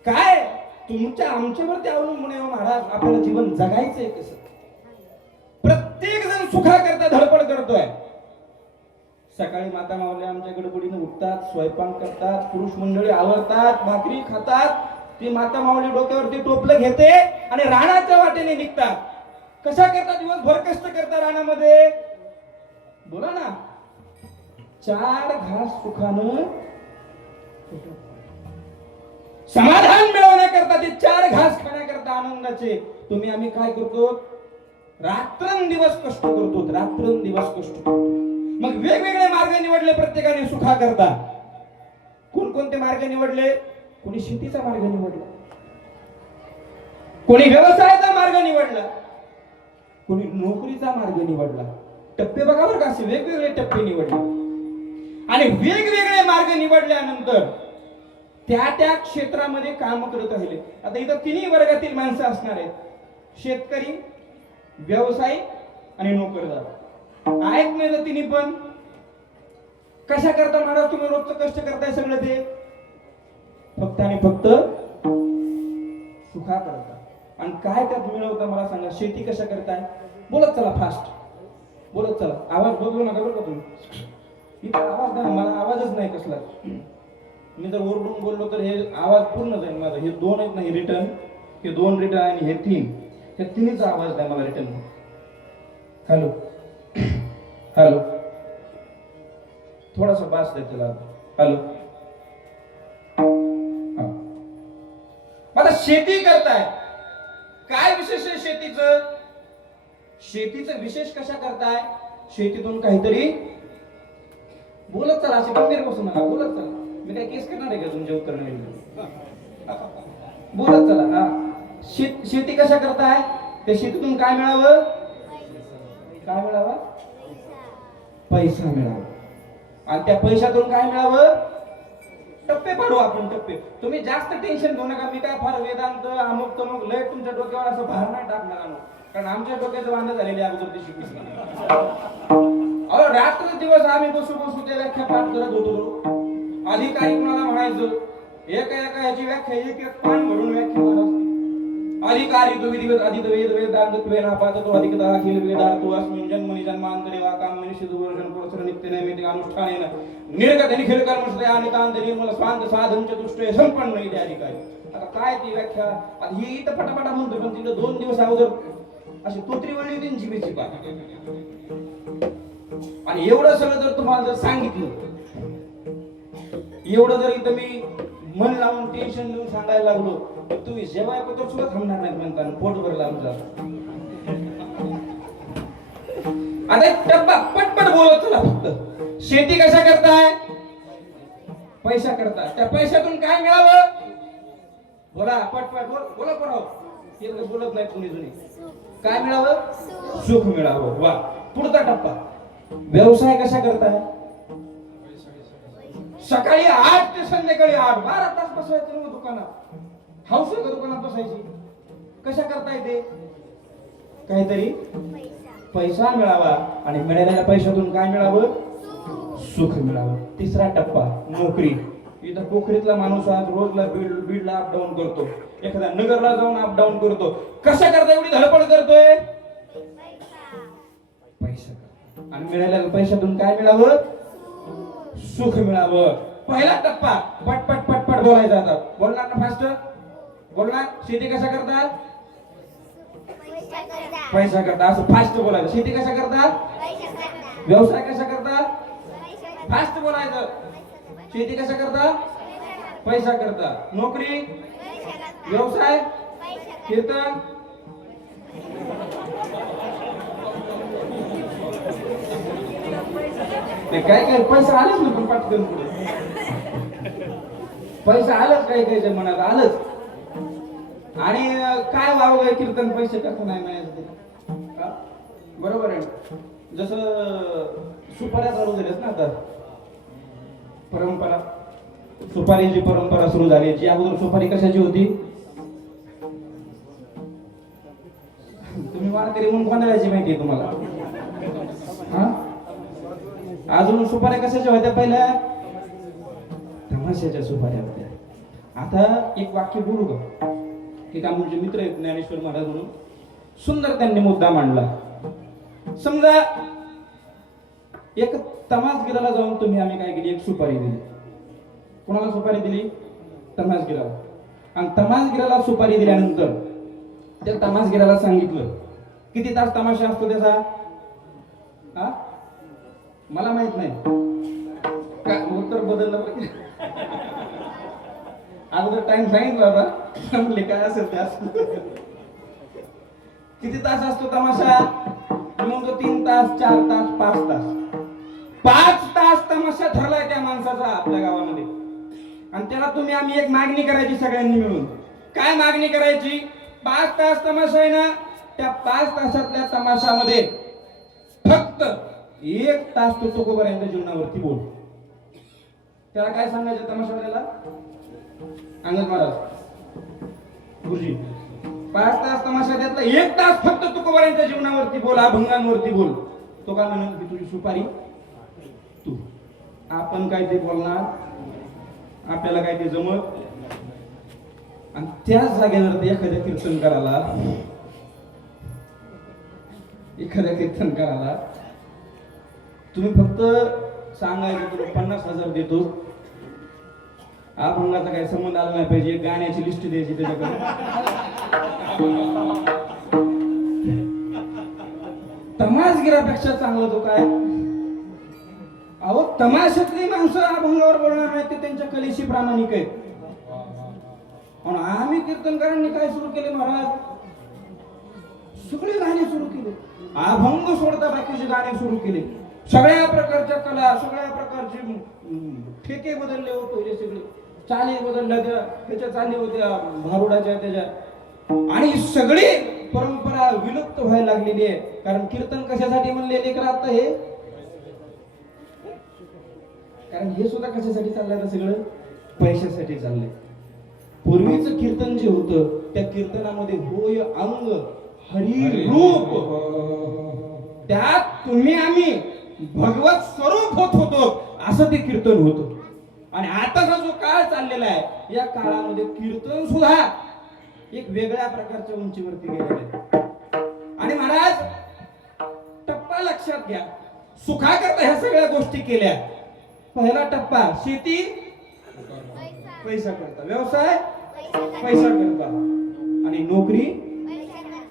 काय तुमच्या आमच्यावरती अवलंबून आहे महाराज. आपल्याला जीवन जगायचंय कसं? प्रत्येक जण सुखाकरता धडपड करतोय. सकाळी माता मावल्या आमच्या गडबडीने उठतात, स्वयंपाक करतात, पुरुष मंडळी आवरतात, भाकरी खातात. ती माता मावली डोक्यावरती टोपलं घेते आणि रानाच्या वाटेने निघतात. कशा करता? दिवसभर कष्ट करता रानामध्ये. बोला ना, 4 घास सुखानं समाधान मिळवण्याकरता, ते 4 घास खाण्याकरता आनंदाचे तुम्ही आम्ही काय करतो? रात्रंदिवस कष्ट करतो, रात्रंदिवस कष्ट करतो. मग वेगवेगळे मार्ग निवडले प्रत्येकाने सुखा करता. कोणकोणते मार्ग निवडले? कोणी शेतीचा मार्ग निवडला, कोणी व्यवसायाचा मार्ग निवडला, कोणी नोकरीचा मार्ग निवडला. टप्पे बघा बरं का, असे वेगवेगळे टप्पे निवडले. आणि वेगवेगळे मार्ग निवडल्यानंतर त्या त्या क्षेत्रामध्ये काम करत राहिले. आता इथं तिन्ही वर्गातील माणसं असणार आहेत, शेतकरी, व्यवसायिक आणि नोकरदार. आहेत नाही तर तिन्ही पण. कशा करता महाराज तुम्ही रोजचं कष्ट करताय सगळं ते? फक्त आणि फक्त सुखा करता. आणि काय त्यात मिळवता मला सांगा? शेती कशा करताय? बोलत चला, फास्ट बोलत चला. आवाज बदलू नका बरं का तुम्ही. इथं आवाज नाही, मला आवाजच नाही कसला. मी जर ओरडून बोललो तर हे आवाज पूर्ण जाईल माझा. हे 2 आहेत नाही रिटर्न, हे 2 रिटर्न आणि हे 3, हे तिन्हीचा आवाज नाही मला रिटर्न. हॅलो हॅलो, थोडासा बास द्या त्याला. हॅलो. आता शेती करताय, काय विशेष आहे शेतीचं? शेतीचं विशेष कशा करताय? शेतीतून काहीतरी बोलत चला, असे गंभीर बसू नका, बोलत चला. मी काय केस करणार आहे का तुमच्या उत्तर नाही? बोलत चला. हा, शेती कशा करताय? त्या शेतीतून काय मिळावं? काय मिळावं? पैसा मिळावा. आणि त्या पैशातून काय मिळावं? टप्पे पाडू आपण, टप्पे. तुम्ही जास्त टेन्शन घेऊ नका. मी काय फार वेदांत अमुक तमुक लय तुमच्या डोक्यावर असं भार नाही टाकणार, कारण आमच्या डोक्याचं वांदा झालेले अगोदर ते शिकून. अहो, रात्र दिवस आम्ही बसू बसू त्या व्याख्या पाठ करत होतो. अधिकारी कुणाला म्हणायचं, एका एका ह्याची व्याख्या एक एक पान भरून व्याख्या म्हणायची. अधिकारी तो विधिवत अधिक वेद वेदांत त्वेना पाततो अधिकता अखिल वेदार्थो अस्मिन् जन्मनि जन्मांतरे वा कामनि सिद्धवर्षण पुरस्सर नित्य नैमित्तिक अनुष्ठानेन निर्गत निखिल कर्मश्रया नितांत निर्मल स्वांत साधन चतुष्टय संपन्न इति अधिकारी. आता काय ती व्याख्या? आता ही इथं पटापटा म्हणतो, पण तिथं 2 दिवस अगोदर अशी तोत्री वळली होती जिभेची पाठ. आणि एवढं सगळं जर तुम्हाला जर सांगितलं, एवढं जर इथं मी मन लावून टेन्शन घेऊन सांगायला लागलो, तर तुम्ही जेव्हा पत्र सुद्धा थांबणार नाही म्हणताना पोट भरला आमचा. आता एक टप्पा पटपट बोलत चला. फक्त शेती कशा करताय? पैसा करताय. त्या पैशातून काय मिळावं? बोला पटपट बोला पराव. हे बोलत नाही कोणी जुनी. काय मिळावं? सुख मिळावं. वा. पुढचा टप्पा, व्यवसाय कशा करताय? सकाळी 8 ते संध्याकाळी 8, 12 तास बसायचं ना दुकानात. हाऊस दुकानात बसायची. कशा करता येते? काहीतरी पैसा मिळावा. आणि मिळालेल्या पैशातून काय मिळावं? सुख मिळावं. तिसरा टप्पा, नोकरी. इथं पोखरीतला माणूस आज रोजला बीडला अपडाऊन करतो. एखादा नगरला जाऊन अपडाऊन करतो, कशा करता एवढी धडपड करतोय? पैसा. आणि मिळालेल्या पैशातून काय मिळावं? सुख मिळावं. पहिला टप्पा पटपट पटपट बोलायचा. आता बोलणार ना फास्ट? बोलणार. शेती कशा करतात? पैसा करता. असं फास्ट बोलायचं. शेती कशा करतात? व्यवसाय कशा करतात? फास्ट बोलायचं. शेती कशा करतात? पैसा करता. नोकरी, व्यवसाय, कीर्तन. ते काय काय पैसा आलाच ना, पण पटकन पुढे पैसा आलंच, काही काही मनात आलंच. आणि काय व्हावं काय कीर्तन पैसे कसं नाही म्हणायचं? बरोबर आहे. जसं सुपाऱ्या चालू झाल्यात ना आता, परंपरा, सुपारीची परंपरा सुरू झाली. जी अगोदर सुपारी कशाची होती? तुम्ही वारकरी म्हणून कोणाची माहिती आहे तुम्हाला? अजून सुपाऱ्या कशाच्या होत्या? पहिल्या तमाशाच्या सुपाऱ्या होत्या. आता एक वाक्य बोलू का? एक आमचे मित्र आहेत ज्ञानेश्वर महाराज म्हणून, सुंदर त्यांनी मुद्दा मांडला. समजा एक तमासगिराला जाऊन तुम्ही आम्ही काय केली? एक सुपारी दिली. कोणाला सुपारी दिली? तमासगिराला. आणि तमासगिराला सुपारी दिल्यानंतर त्या तमासगिराला सांगितलं किती तास तमाशा असतो त्याचा? मला माहित नाही. उत्तर बदललं. अगोदर टाइम सांगितला होता, म्हणले काय असेल ते किती तास असतो तमाशा? म्हणतो 3 तास, 4 तास, 5 तास. 5 तास तमाशा ठरलाय त्या माणसाचा आपल्या गावामध्ये. आणि त्याला तुम्ही आम्ही एक मागणी करायची सगळ्यांनी मिळून. काय मागणी करायची? 5 तास तमाशा आहे ना, त्या 5 तासातल्या तमाशामध्ये फक्त 1 तास तो तुकोबारायांच्या जीवनावरती बोल. त्याला काय सांगायचं तमाशावाल्याला? अंगद महाराज, गुरुजी, 5 तास तमाशा त्यातला 1 तास फक्त तुकोबारायांच्या जीवनावरती बोल, अभंगांवरती बोल. तो काय म्हणेल की तुझी सुपारी तू. आपण काय ते बोलणार, आपल्याला काय ते जमत. आणि त्याच जागेवरती एखाद्या कीर्तनकाराला तुम्ही फक्त सांगायचं तुला 50,000 देतो, अभंगाचा काही संबंध आला नाही पाहिजे, गाण्याची लिस्ट द्यायची त्याच्याकडे. तमासगिरापेक्षा चांगला तो काय? अहो, तमाशातली माणसं अभंगावर बोलणार नाही, ते त्यांच्या कलेशी प्रामाणिक आहेत. आम्ही कीर्तनकारांनी काय सुरू केले महाराज? सगळे गाणे सुरू केले. अभंग सोडता बाकीचे गाणे सुरू केले. सगळ्या प्रकारच्या कला, सगळ्या प्रकारचे ठेके बदलले होते, सगळे चाली बदलल्या, त्याच्या चाली होत्या भारुडाच्या त्याच्या. आणि सगळी परंपरा विलुप्त व्हायला लागलेली आहे. कारण कीर्तन कशासाठी म्हणलेले का आता हे? कारण हे सुद्धा कशासाठी चाललंय? सगळं पैशासाठी चाललंय. पूर्वीचं कीर्तन जे होतं त्या कीर्तनामध्ये होय अंग हरी रूप, त्यात तुम्ही आम्ही भगवत स्वरूप होत होतो, असं ते कीर्तन होतं. आणि आताचा जो काळ चाललेला आहे, या काळामध्ये कीर्तन सुद्धा एक वेगळ्या प्रकारच्या उंचीवरती गेलेलं आहे. आणि महाराज टप्पा लक्षात घ्या. सुखाकरता ह्या सगळ्या गोष्टी केल्या. पहिला टप्पा शेती पैसा करता, व्यवसाय पैसा करता, आणि नोकरी.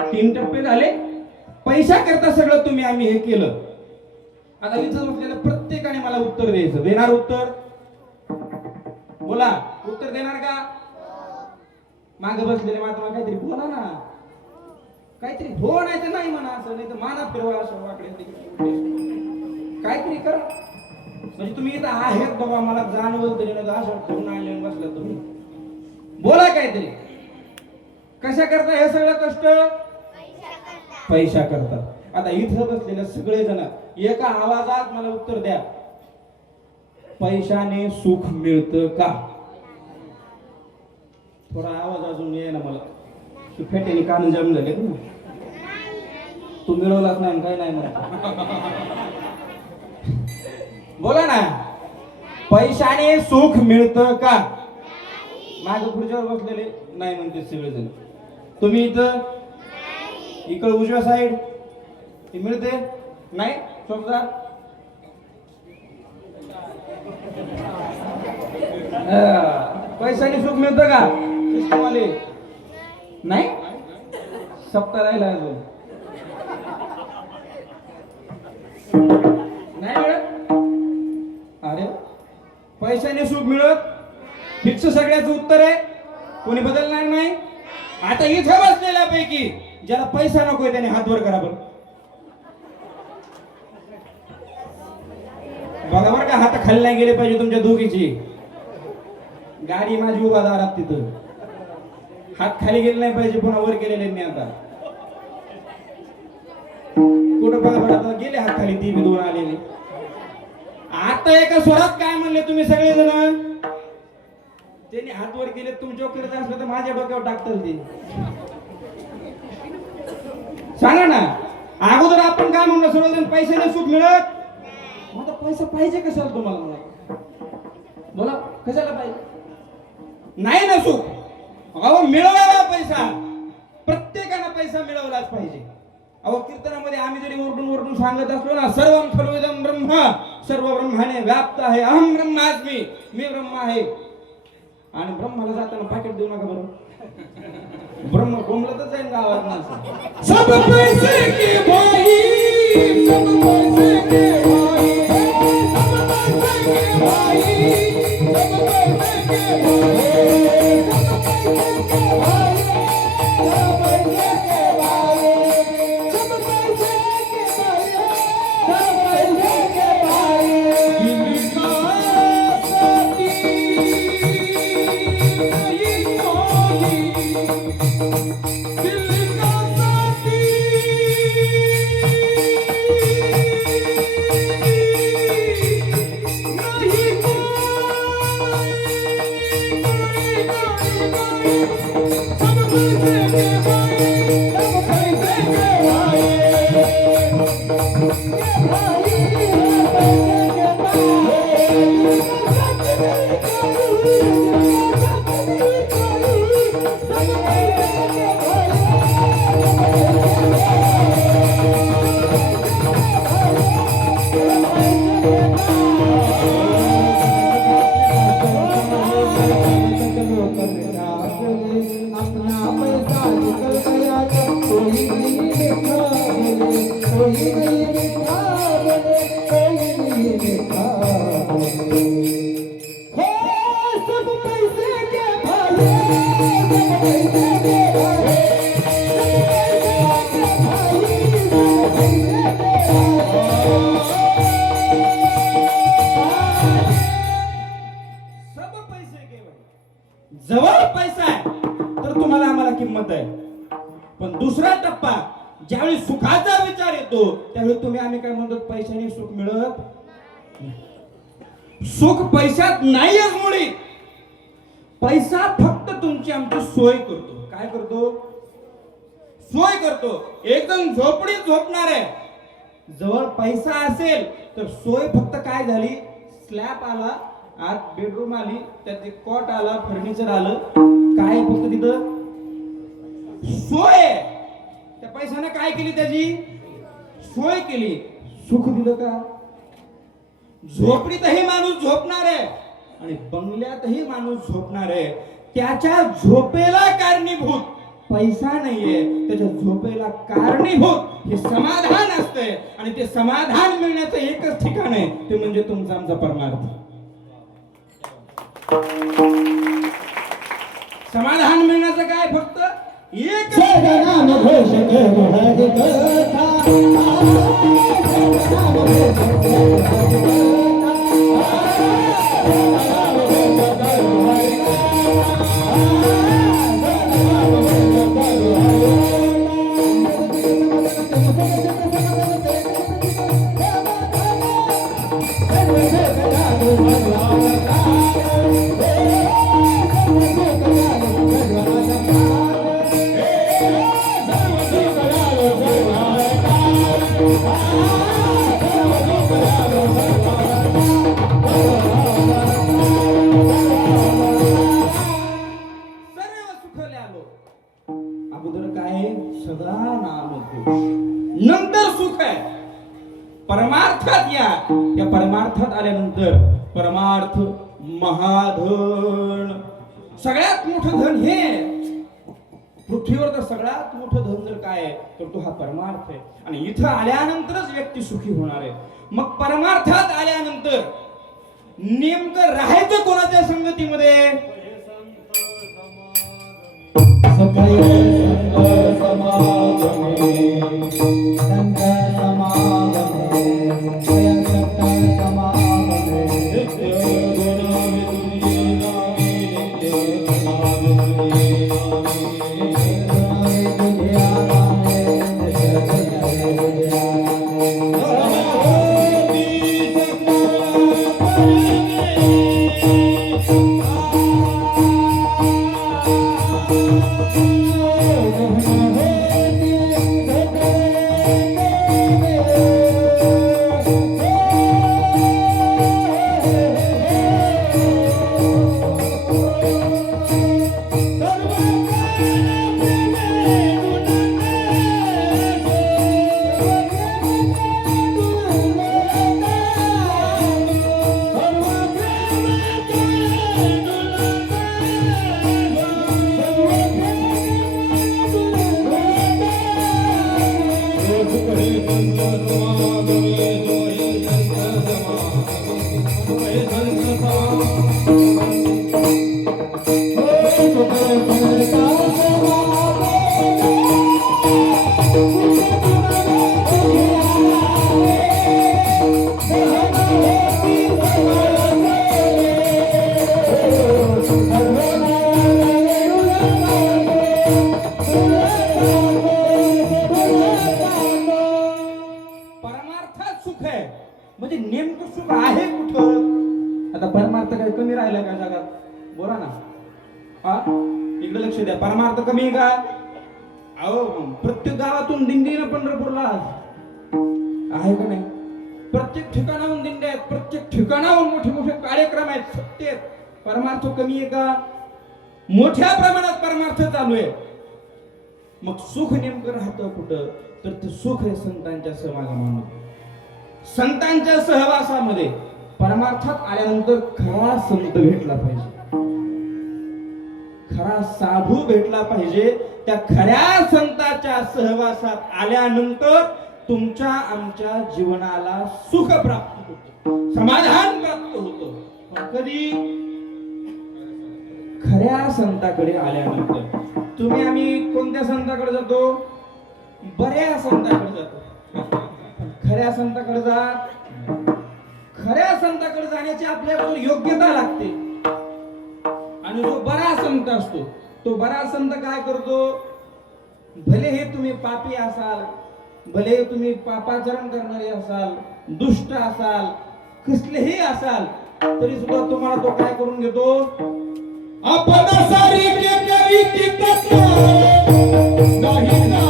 3 टप्पे झाले. पैसा करता सगळं तुम्ही आम्ही हे केलं. आता इथं बसलेलं प्रत्येकाने मला उत्तर द्यायचं. देणार उत्तर? बोला, उत्तर देणार का? मागे बसलेले महात्मा काहीतरी बोला ना, काहीतरी हो नाही तर नाही म्हणा, असं नाही तर माना फिरवा, असं वाकडे काहीतरी करा. म्हणजे तुम्ही इथं आहेत बाबा, मला जाणवलं तरी नाही, असं ठेवून आणले बसला तुम्ही. बोला काहीतरी. कशा करता हे सगळं कष्ट? पैसा करता. आता इथं बसलेले सगळे जण एका आवाजात मला उत्तर द्या. पैशाने सुख मिळतं का? थोडा आवाज अजून ये ना मला. फेट्याने कान जाम झाले ना. तू मिळवलाच नाही काय नाही म्हणा. बोला ना. पैशाने सुख मिळतं का? मागे खुर्चीवर बसलेले नाही म्हणते सगळेजण. तुम्ही इथं इकडे उजव्या साईड ती मिळते नाही चौकदार. पैशाने सुख मिळतं का सिस्टमवाले नाही. सप्ताह राहिला अजून नाही मिळत. अरे पैशाने सुख मिळत फिक्स सगळ्याचं उत्तर आहे. कोणी बदलणार नाही. आता इथे बसलेल्यापैकी ज्याला पैसा नकोय त्याने हात वर करा बरं. बघा बरं का हात खाली नाही गेले पाहिजे तुमच्या दोघीची. गाडी माझी उभा दारात तिथं हात खाली गेले नाही पाहिजे पुन्हा वर केलेले नाही. आता कुठं बघा बरं आता गेले हात खाली ती बी दोन आलेले. आता एका स्वरात काय म्हणले तुम्ही सगळेजण. त्यांनी हात वर केले तुमच्यावर करत असलं तर माझ्या डोक्यावर टाकतील ते. सांगा ना अगोदर आपण काय म्हणलं सर्वजण पैशाने सुख मिळत. मग पैसा पाहिजे कशाला तुम्हाला मला बोला कशाला पाहिजे. नाही ना सुख. अहो मिळवावा पैसा. प्रत्येकानं पैसा मिळवलाच पाहिजे. अहो कीर्तनामध्ये आम्ही जरी ओरडून ओरडून सांगत असलो ना सर्वं खलु इदं ब्रह्म सर्व ब्रह्माने व्याप्त आहे. अहम ब्रह्मास्मी मी ब्रह्म आहे. आणि ब्रह्माला जाताना पाकिट देऊ नका बरं. ब्रह्म कोंबलतच जाईल गावात माणसं. सब पैसे के भाई सब पैसे के भाई सब पैसे के भाई सब पैसे के भाई सब पैसे के भाई सब पैसे के भाई सब पैसे के भाई दिल का साथी नहीं कोई दिल का साथी नहीं कोई सब पैसे के भाई सब पैसे के भाई अपना पैसा निकल गया जब कोई नहीं देखा बोले कोई नहीं देखा बोले कोई नहीं देखा बोले हे सब पैसे के भाई सब पैसे के भाई सब पैसे के भाई सब पैसे के सब पैसे के भाई. जवळ पैसा आहे तर तुम्हाला आम्हाला किंमत आहे. पण दुसरा टप्पा ज्यावेळी सुखाचा विचार येतो त्यावेळी तुम्ही आम्ही काय म्हणतो पैशाने सुख मिळत. सुख पैशात नाहीच मुळी. पैसा फक्त तुमची आमची सोय करतो. काय करतो. सोय करतो. एकदम झोपडीत झोपणार आहे. जवळ पैसा असेल तर सोय फक्त काय झाली. स्लॅब आला आत बेडरूम आली त्यात एक कॉट आला फर्निचर आलं. काय फक्त तिथं सोय. त्या पैशाने काय केली त्याची सोय केली. सुख दिलं का. झोपडीतही माणूस झोपणार आहे आणि बंगल्यातही माणूस झोपणार आहे. त्याच्या झोपेला कारणीभूत पैसा नाहीये. त्याच्या झोपेला कारणीभूत हे समाधान असते. आणि ते समाधान मिळण्याचं एकच ठिकाण आहे ते म्हणजे तुमचा आमचा परमार्थ. समाधान मिळण्याचं काय फक्त एक नाम घोष करो हरि कथा नाम घोष करो हरि कथा आल्यानंतर परमार्थ महाधन, सगळ्यात मोठं धन हे पृथ्वीवर तर सगळ्यात मोठं धन जर काय आहे तर तो हा परमार्थ आहे. आणि इथं आल्यानंतरच व्यक्ती सुखी होणार आहे. मग परमार्थात आल्यानंतर नेमकं राहायचं कोणाच्या संगतीमध्ये? सखय संत समागमे, संत समागमे, स्वयं संत समागमे, नित्य गुण विदुषी नामे, नित्य समागमे नामे, विदुषी नामे, नित्य गुण परमार्थात सुख आहे म्हणजे नेमकं सुख आहे कुठं? आता परमार्थ काय कमी राहिला का जगात? बोला ना. हा, इकडे लक्ष द्या. परमार्थ कमी आहे का? अहो, प्रत्येक गावातून दिंडीनं पंढरपूरला आहे का नाही? प्रत्येक ठिकाणाहून दिंड्या आहेत, प्रत्येक ठिकाणाहून मोठे मोठे कार्यक्रम आहेत. सत्य आहेत. परमार्थ कमी आहे का? मोठ्या प्रमाणात परमार्थ चालू आहे. मग सुख नेमकं राहतं कुठं? तर ते सुख आहे संतांच्या समागमामध्ये, संतांच्या सहवासामध्ये. परमार्थात आल्यानंतर खरा संत भेटला पाहिजे, खरा साधू भेटला पाहिजे. त्या खऱ्या संताच्या सहवासात आल्यानंतर तुमच्या आमच्या जीवनाला सुख प्राप्त होतं, समाधान प्राप्त होतं. पण कधी? खऱ्या संताकडे आल्यानंतर. तुम्ही आम्ही कोणत्या संताकडे जातो? बऱ्या संताकडे जातो. खऱ्या संताकडे जा. खऱ्या संताकडे जाण्याची आपल्याकडे योग्यता लागते. आणि जो बरा संत असतो तो बरा संत काय करतो? भले हे तुम्ही पापी असाल, भले तुम्ही पापाचरण करणारे असाल, दुष्ट असाल, कसलेही असाल, तरी सुद्धा तुम्हाला तो काय करून घेतो? आपण सारी करी कितत नाही नारे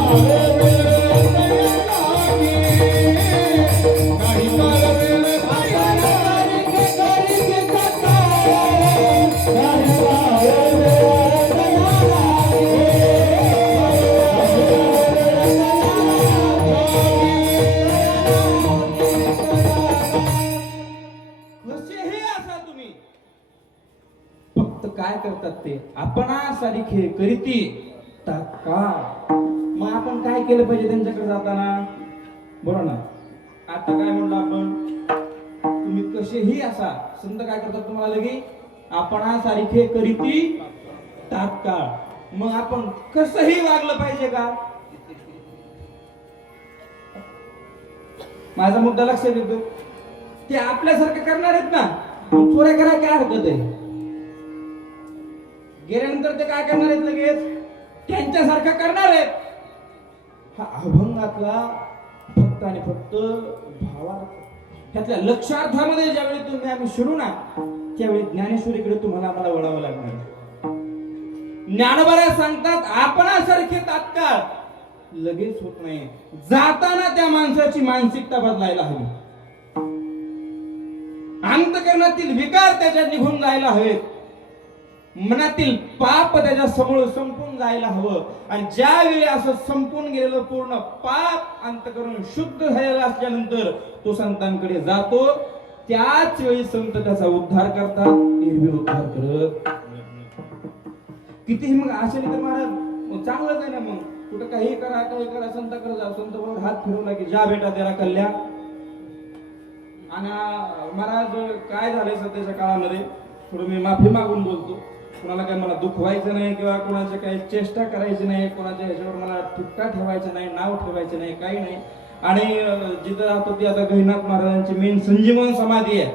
काय करतात ते आपणासारखे करीती तात्काळ. मग आपण काय केलं पाहिजे त्यांच्याकडे जाताना? बोला ना. आता काय म्हणलं आपण? तुम्ही कसेही असा. संत काय करतात तुम्हाला? लगे आपणासारखे करीती तात्काळ. मग आपण कसंही वागलं पाहिजे का? माझा मुद्दा लक्षात येतो. ते आपल्यासारखं करणार आहेत ना, चोऱ्या करायला काय हरकत आहे? गेल्यानंतर ते काय करणार आहेत? लगेच त्यांच्यासारखं करणार आहेत. हा अभंगातला फक्त आणि फक्त भावार्थ. त्यातल्या लक्षार्थामध्ये ज्यावेळी तुम्ही आम्ही शिरू ना, त्यावेळी ज्ञानेश्वरीकडे तुम्हाला आम्हाला वळावं लागणार. ज्ञानोबा सांगतात आपणासारखे तात्काळ लगेच होत नाही. जाताना त्या माणसाची मानसिकता बदलायला हवी. अंतःकरणातील विकार त्याच्या निघून जायला हवेत. मनातील पाप त्याच्या समोर संपून जायला हवं. आणि ज्यावेळी असं संपून गेलेलं पूर्ण पाप अंतःकरण शुद्ध झालेलं असल्यानंतर तो संतांकडे जातो. त्याच वेळी संत त्याचा उद्धार करतात, एरवी उद्धार करत. कितीही मग असेल तर महाराज मग चांगलंच आहे ना. मग कुठं काही करा संताकडे जा, संत बरोबर हात फिरवला की जा बेटा त्याला कल्याण. आणि महाराज काय झालंय सध्याच्या काळामध्ये, थोडं मी माफी मागून बोलतो. कोणाला काही मला दुखवायचं नाही किंवा कोणाच्या काही चेष्टा करायची नाही, कोणाच्या ह्याच्यावर मला टिपका ठेवायचं नाही, नाव ठेवायचं नाही, काही नाही. आणि जिथं राहतो ती आता गहिनाथ महाराजांची मेन संजीवन समाधी आहे.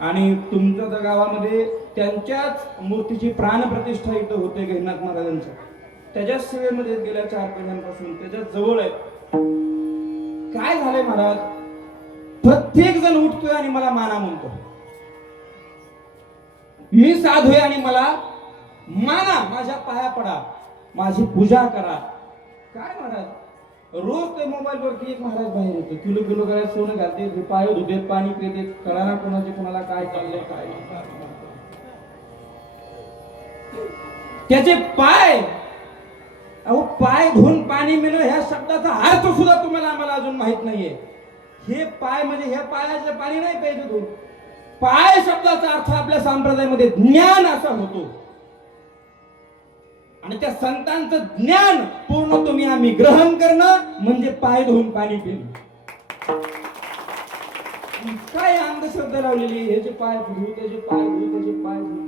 आणि तुमच्या त्या गावामध्ये त्यांच्याच मूर्तीची प्राणप्रतिष्ठा इथं होते गहिनाथ महाराजांच्या. त्याच्याच सेवेमध्ये गेल्या 4 पिढ्यांपासून त्याच्याच जवळ आहे. काय झालंय महाराज, प्रत्येक जण उठतोय आणि मला माना म्हणतो. मी साधू आहे आणि मला माना, माझ्या पाया पडा, माझी पूजा करा. काय महाराज, रोज ते मोबाईल वरती एक महाराज बाहेर येतो, किलो किलो करायला सोनं घालते, पाय धुतेत, पाणी पिते, कळाना कोणाचे कोणाला काय चाललंय काय. त्याचे पाय, अहो पाय धुवून पाणी मिळणं ह्या शब्दाचा अर्थ सुद्धा तुम्हाला आम्हाला अजून माहित नाहीये. हे पाय म्हणजे ह्या पायाचं पाणी नाही प्यायचं धुवून. पाय शब्दाचा अर्थ आपल्या संप्रदायामध्ये ज्ञान असा होतो. आणि त्या संतांचं ज्ञान पूर्ण तुम्ही आम्ही ग्रहण करणं म्हणजे पाय धुवून पाणी पिणं. काय अंधश्रद्धा लावलेली, ह्याचे पाय धुवू, त्याचे पाय धुवू, त्याचे पाय धुवू.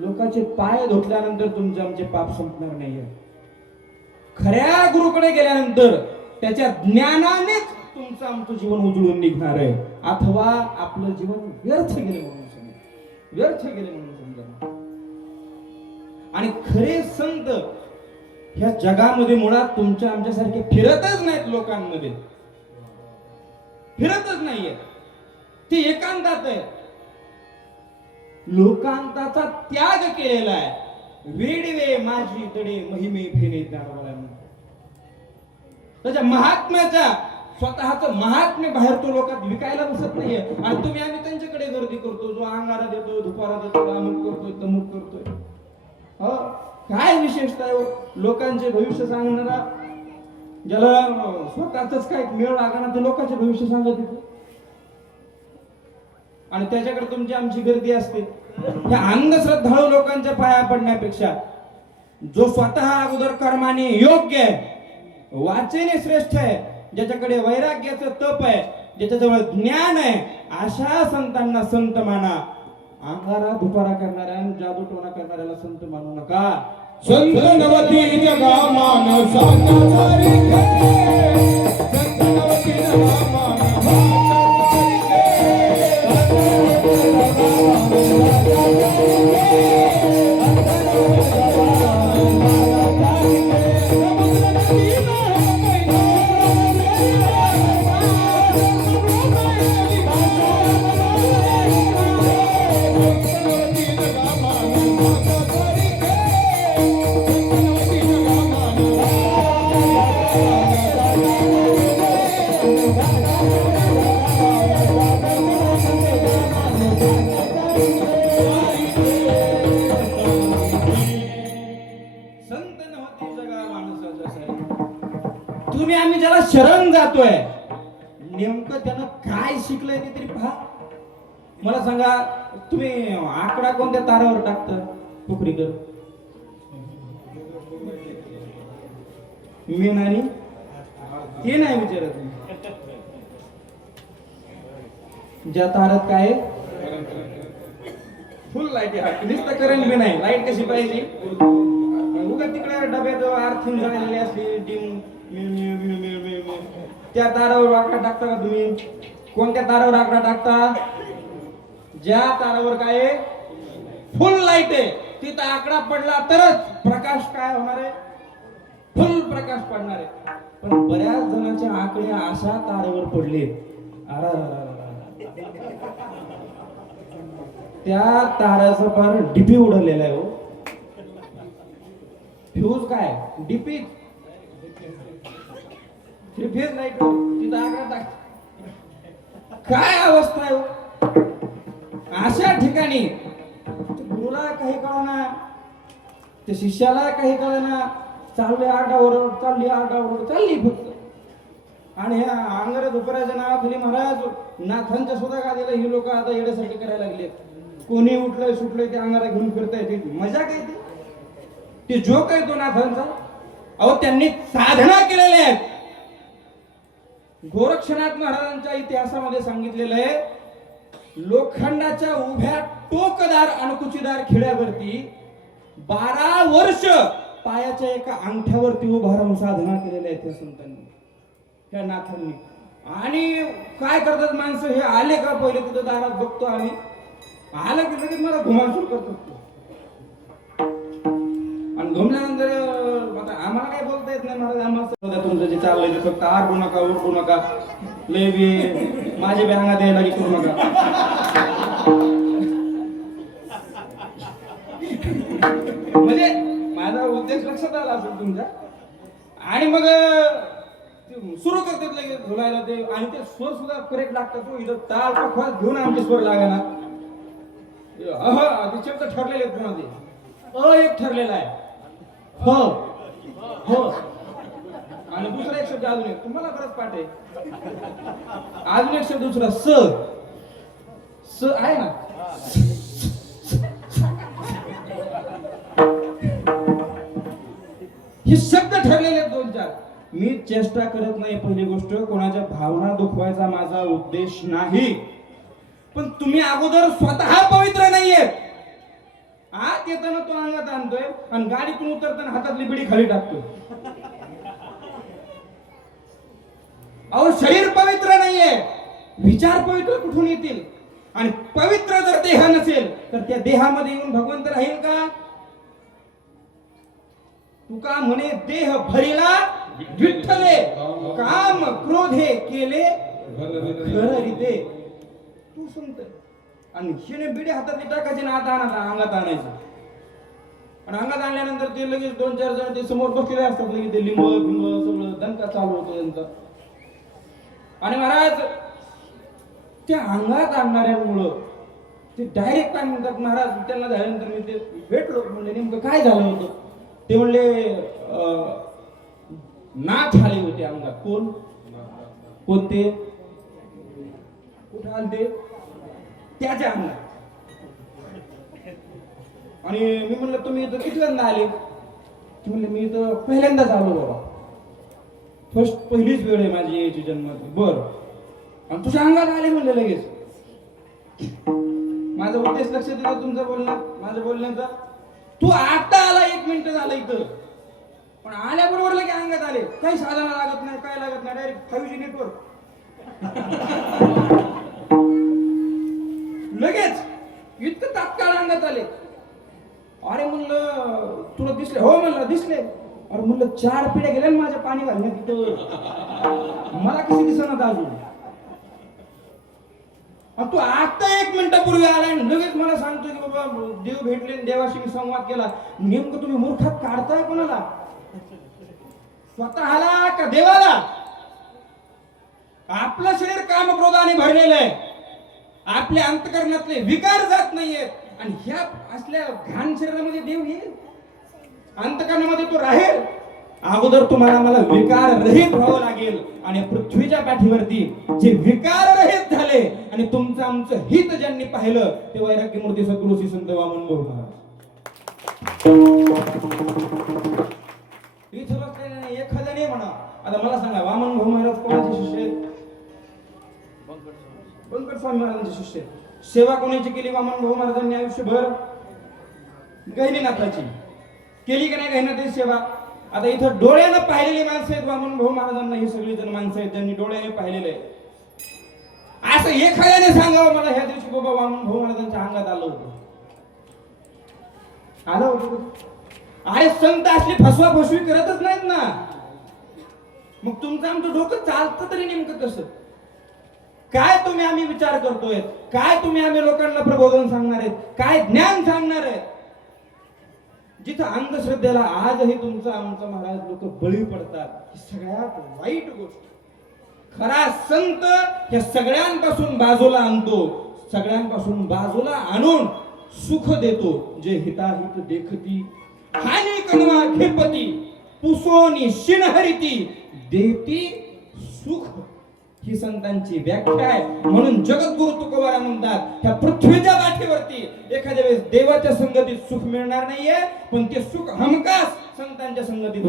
लोकांचे पाय धुतल्यानंतर तुमचे आमचे पाप संपणार नाहीये. खऱ्या गुरुकडे गेल्यानंतर त्याच्या ज्ञानानेच तुमचं आमचं जीवन उजळून निघणार आहे. अथवा आपलं जीवन व्यर्थ गेले म्हणून समजा, व्यर्थ गेले म्हणून समजा. आणि खरे संत ह्या जगामध्ये मुळात तुमच्या आमच्यासारखे फिरतच नाहीत, लोकांमध्ये फिरतच नाहीये. ते एकांतात आहे, लोकांताचा त्याग केलेला आहे. वेडवे माझी तडे महिमे फेने दारवाला. त्याच्या महात्म्याच्या स्वतःच महात्म्य बाहेर तो लोकात विकायला बसत नाहीये. आणि तुम्ही आम्ही त्यांच्याकडे गर्दी करतो, जो अंगारा देतो, धुपारा देतो, अमुक करतोय तमुक करतोय. हो काय विशेषता लोकांचे भविष्य सांगणारा, ज्याला स्वतःच काय मेळ लागणार ते लोकांचे भविष्य सांगत येतो. आणि त्याच्याकडे तुमची आमची गर्दी असते. ह्या अंधश्रद्धाळू लोकांच्या पाया पडण्यापेक्षा जो स्वतः अगोदर कर्माने योग्य आहे, वाचेने श्रेष्ठ आहे, ज्याच्याकडे वैराग्याचं तप आहे, ज्याच्याजवळ ज्ञान आहे, अशा संतांना संत माना. अंगारा धुपारा करणाऱ्या जादू टोना करणाऱ्याला संत मानू नका. संत नवती जगा मानसाचा सारिखे, संत नवती जगा मानसाचा तुम्ही आम्ही ज्याला शरण जातोय, नेमकं त्यानं काय शिकलंय ते तरी पहा. मला सांगा, तुम्ही आकडा कोणत्या तारावर टाकता? तुकडीकर मेन आणि ते नाही विचारत. ज्या तारात काय फुल लाईट आहे, नुसतं करंट बी नाही. लाईट कशी पाहिजे, उगा तिकडे डब्यात आर्थिंग झालेली असली डिम, त्या तारावर आकडा टाकता का तुम्ही? कोणत्या तारावर आकडा टाकता? ज्या तारावर काय फुल लाईट आहे तिथं आकडा पडला तरच प्रकाश काय होणार आहे, फुल प्रकाश पडणार आहे. पण बऱ्याच जणांचे आकडे अशा तारेवर पडले, त्या ताराचा फार डीपी उडवलेला आहे. हो फ्यूज काय डीपी, फेज लाईट तिथं आकडा टाक. काय अवस्था आहे. अशा ठिकाणी गुरुला काही कळना, त्या शिष्याला काही कळना, चालले आरडाओरड चालली फक्त. आणि ह्या अंगारा दुपाराच्या नावाखाली महाराज नाथांच्या सुद्धा गादीला ही लोक आता येण्यासाठी करायला लागले. कोणी उठलंय सुटलंय ते अंगारा घेऊन फिरताय. ते मजा काय ते जोक आहे तो नाथांचा. अहो त्यांनी साधना केलेल्या आहेत. गोरक्षनाथ महाराजांच्या इतिहासामध्ये सांगितलेलं आहे लोखंडाच्या उभ्या टोकदार अणकुचीदार खिळ्यावरती 12 वर्ष पायाच्या एका अंगठ्यावरती उभा राहून साधना केलेल्या आहेत त्या संतांनी, त्या नाथांनी. आणि काय करतात माणसं, हे आले का पहिले तिथं दारात बघतो आम्ही, आलं की लगेच मला घुमासूर करतो. आणि घुमल्यानंतर आता आम्हाला काय बोलता येत नाही महाराज. आम्हाला तुमचं जे चाललंय ते फक्त आरडू नका उरडू नका, लय बी माझे बी अंगात यायला की करू नका. म्हणजे माझा उद्देश लक्षात आला असेल तुमच्या. आणि मग सुरू करतात लगेच बोलायला ते. आणि ते स्वर सुद्धा करेक्ट लागतात. तो इथं ताल पखवाज घेऊन आमचे स्वर लागाना. ते शब्द ठरलेले आहेत पुन्हा ते. एक ठरलेला आहे हो हो. आणि दुसरा एक शब्द अजून एक तुम्हाला बरंच पाठ आहे. अजून एक शब्द दुसरा स आहे ना. हे शब्द ठरलेले आहेत 2-4. मी चेष्टा करत नाही. पहिली गोष्ट कोणाच्या भावना दुखवायचा माझा उद्देश नाही. पण तुम्ही अगोदर स्वतः पवित्र नाहीये. आत येताना तो अंगात आणतोय आणि गाडीतून उतरताना हातातली बिडी खाली टाकतोय. अहो शरीर पवित्र नाहीये, विचार पवित्र कुठून येतील? आणि पवित्र जर देह नसेल तर त्या देहामध्ये येऊन भगवंत राहील का? तुका म्हणे देह भरिला विठ्ठले, काम क्रोधे केले घररिते. तू संत आणि हिने बिडी हातातली टाकायची ना आता अंगात आणायचं. आणि अंगात आणल्यानंतर ते लगेच 2-4 जण ते समोर बसलेले असतात. लगेच ते लिंब बिंब सगळं दणका चालू होतो त्यांचा. आणि महाराज त्या अंगात आणणाऱ्यांमुळं ते डायरेक्ट काय म्हणतात महाराज, त्यांना झाल्यानंतर मी ते भेटलो. म्हणले नेमकं काय झालं होतं? ते म्हणले नाथ आले होते अंगात. कोणते कुठे आले ते? त्याच्या अंगात. आणि मी म्हणलं तुम्ही इथं किती वेळा आले? ते म्हणले मी इथं पहिल्यांदाच आलो बाबा, पहिलीच वेळ आहे माझी यायची जन्माची. बर. आणि तुझ्या अंगात आले म्हणले लगेच. माझा उद्देश लक्षात येतो तुमचं बोलणं, माझं बोलण्याचा. तू आता आला 1 मिनिट झालं इथं, पण आल्याबरोबर लगे अंगात आले. काही साधना लागत नाही, काय लागत नाही, डायरेक्ट 5G नेटवर्क लगेच इतकं तात्काळ अंगात आले. अरे म्हणलं तुला दिसले? हो म्हणलं दिसले. अरे म्हणलं 4 पिढ्या गेल्या ना माझ्या पाणी घालण्यात तिथं, मला कशी दिसणार अजून? तू आता 1 मिनिटापूर्वी आलाय आणि लगेच मला सांगतो की बाबा देव भेटले, देवाशी मी संवाद केला. नेमकं तुम्ही मूर्खात काढताय कोणाला? स्वतःला का देवाला? आपलं शरीर काम क्रोधाने भरलेलं आहे. आपल्या अंतकरणातले विकार जात नाहीयेत. आणि ह्या असल्या घाण शरीरामध्ये देव येईल? अंतकरणामध्ये तो राहील? अगोदर तुम्हाला मला विकार रहित व्हावं लागेल. आणि पृथ्वीच्या पाठीवरती जे विकार रहित झाले आणि तुमचं आमचं हित ज्यांनी पाहिलं ते वैराग्य मूर्ती सद्गुरू श्री संत वामन भाऊ महाराज. इथं बसलेले नाही एखाद्याने म्हणा. आता मला सांगा वामन भाऊ महाराज कोणाचे शिष्य आहेत? बंकट स्वामी महाराजांचे शिष्य. सेवा कोणाची केली वामन भाऊ महाराजांनी आयुष्यभर? गहिनीनाथाची केली का नाही गहिनीनाथाची सेवा? आता इथं डोळ्यानं पाहिलेली माणसं आहेत वामन भाऊ महाराजांना. ही सगळी जण माणसं आहेत ज्यांनी डोळ्याने पाहिलेलं आहे. असं एखाद्याने सांगावं मला ह्या दिवशी बाबा वामन भाऊ महाराजांच्या अंगात आलं होतं. आलं होतं? अरे संत असली फसवा फसवी करतच नाहीत ना. मग तुमचं आमचं डोकं चालतं तरी नेमकं कसं? काय तुम्ही आम्ही विचार करतोय? काय तुम्ही आम्ही लोकांना प्रबोधन सांगणार आहेत? काय ज्ञान सांगणार आहेत? जिथं अंधश्रद्धेला आजही तुमचं आमचं महाराज लोक बळी पडतात. ही सगळ्यात वाईट गोष्ट. खरा संत या सगळ्यांपासून बाजूला आणतो, सगळ्यांपासून बाजूला आणून सुख देतो. जे हिताहित देखती हानी कणवा खेपती पुसोनी शिनहरिती देती सुख ही संतांची व्याख्या आहे. म्हणून जगद्गुरु तुकोबारा म्हणतात, ह्या पृथ्वीच्या गाठीवरती एखाद्या वेळेस देवाच्या संगतीत सुख मिळणार नाहीये, पण ते सुख हमखास संतांच्या संगतीत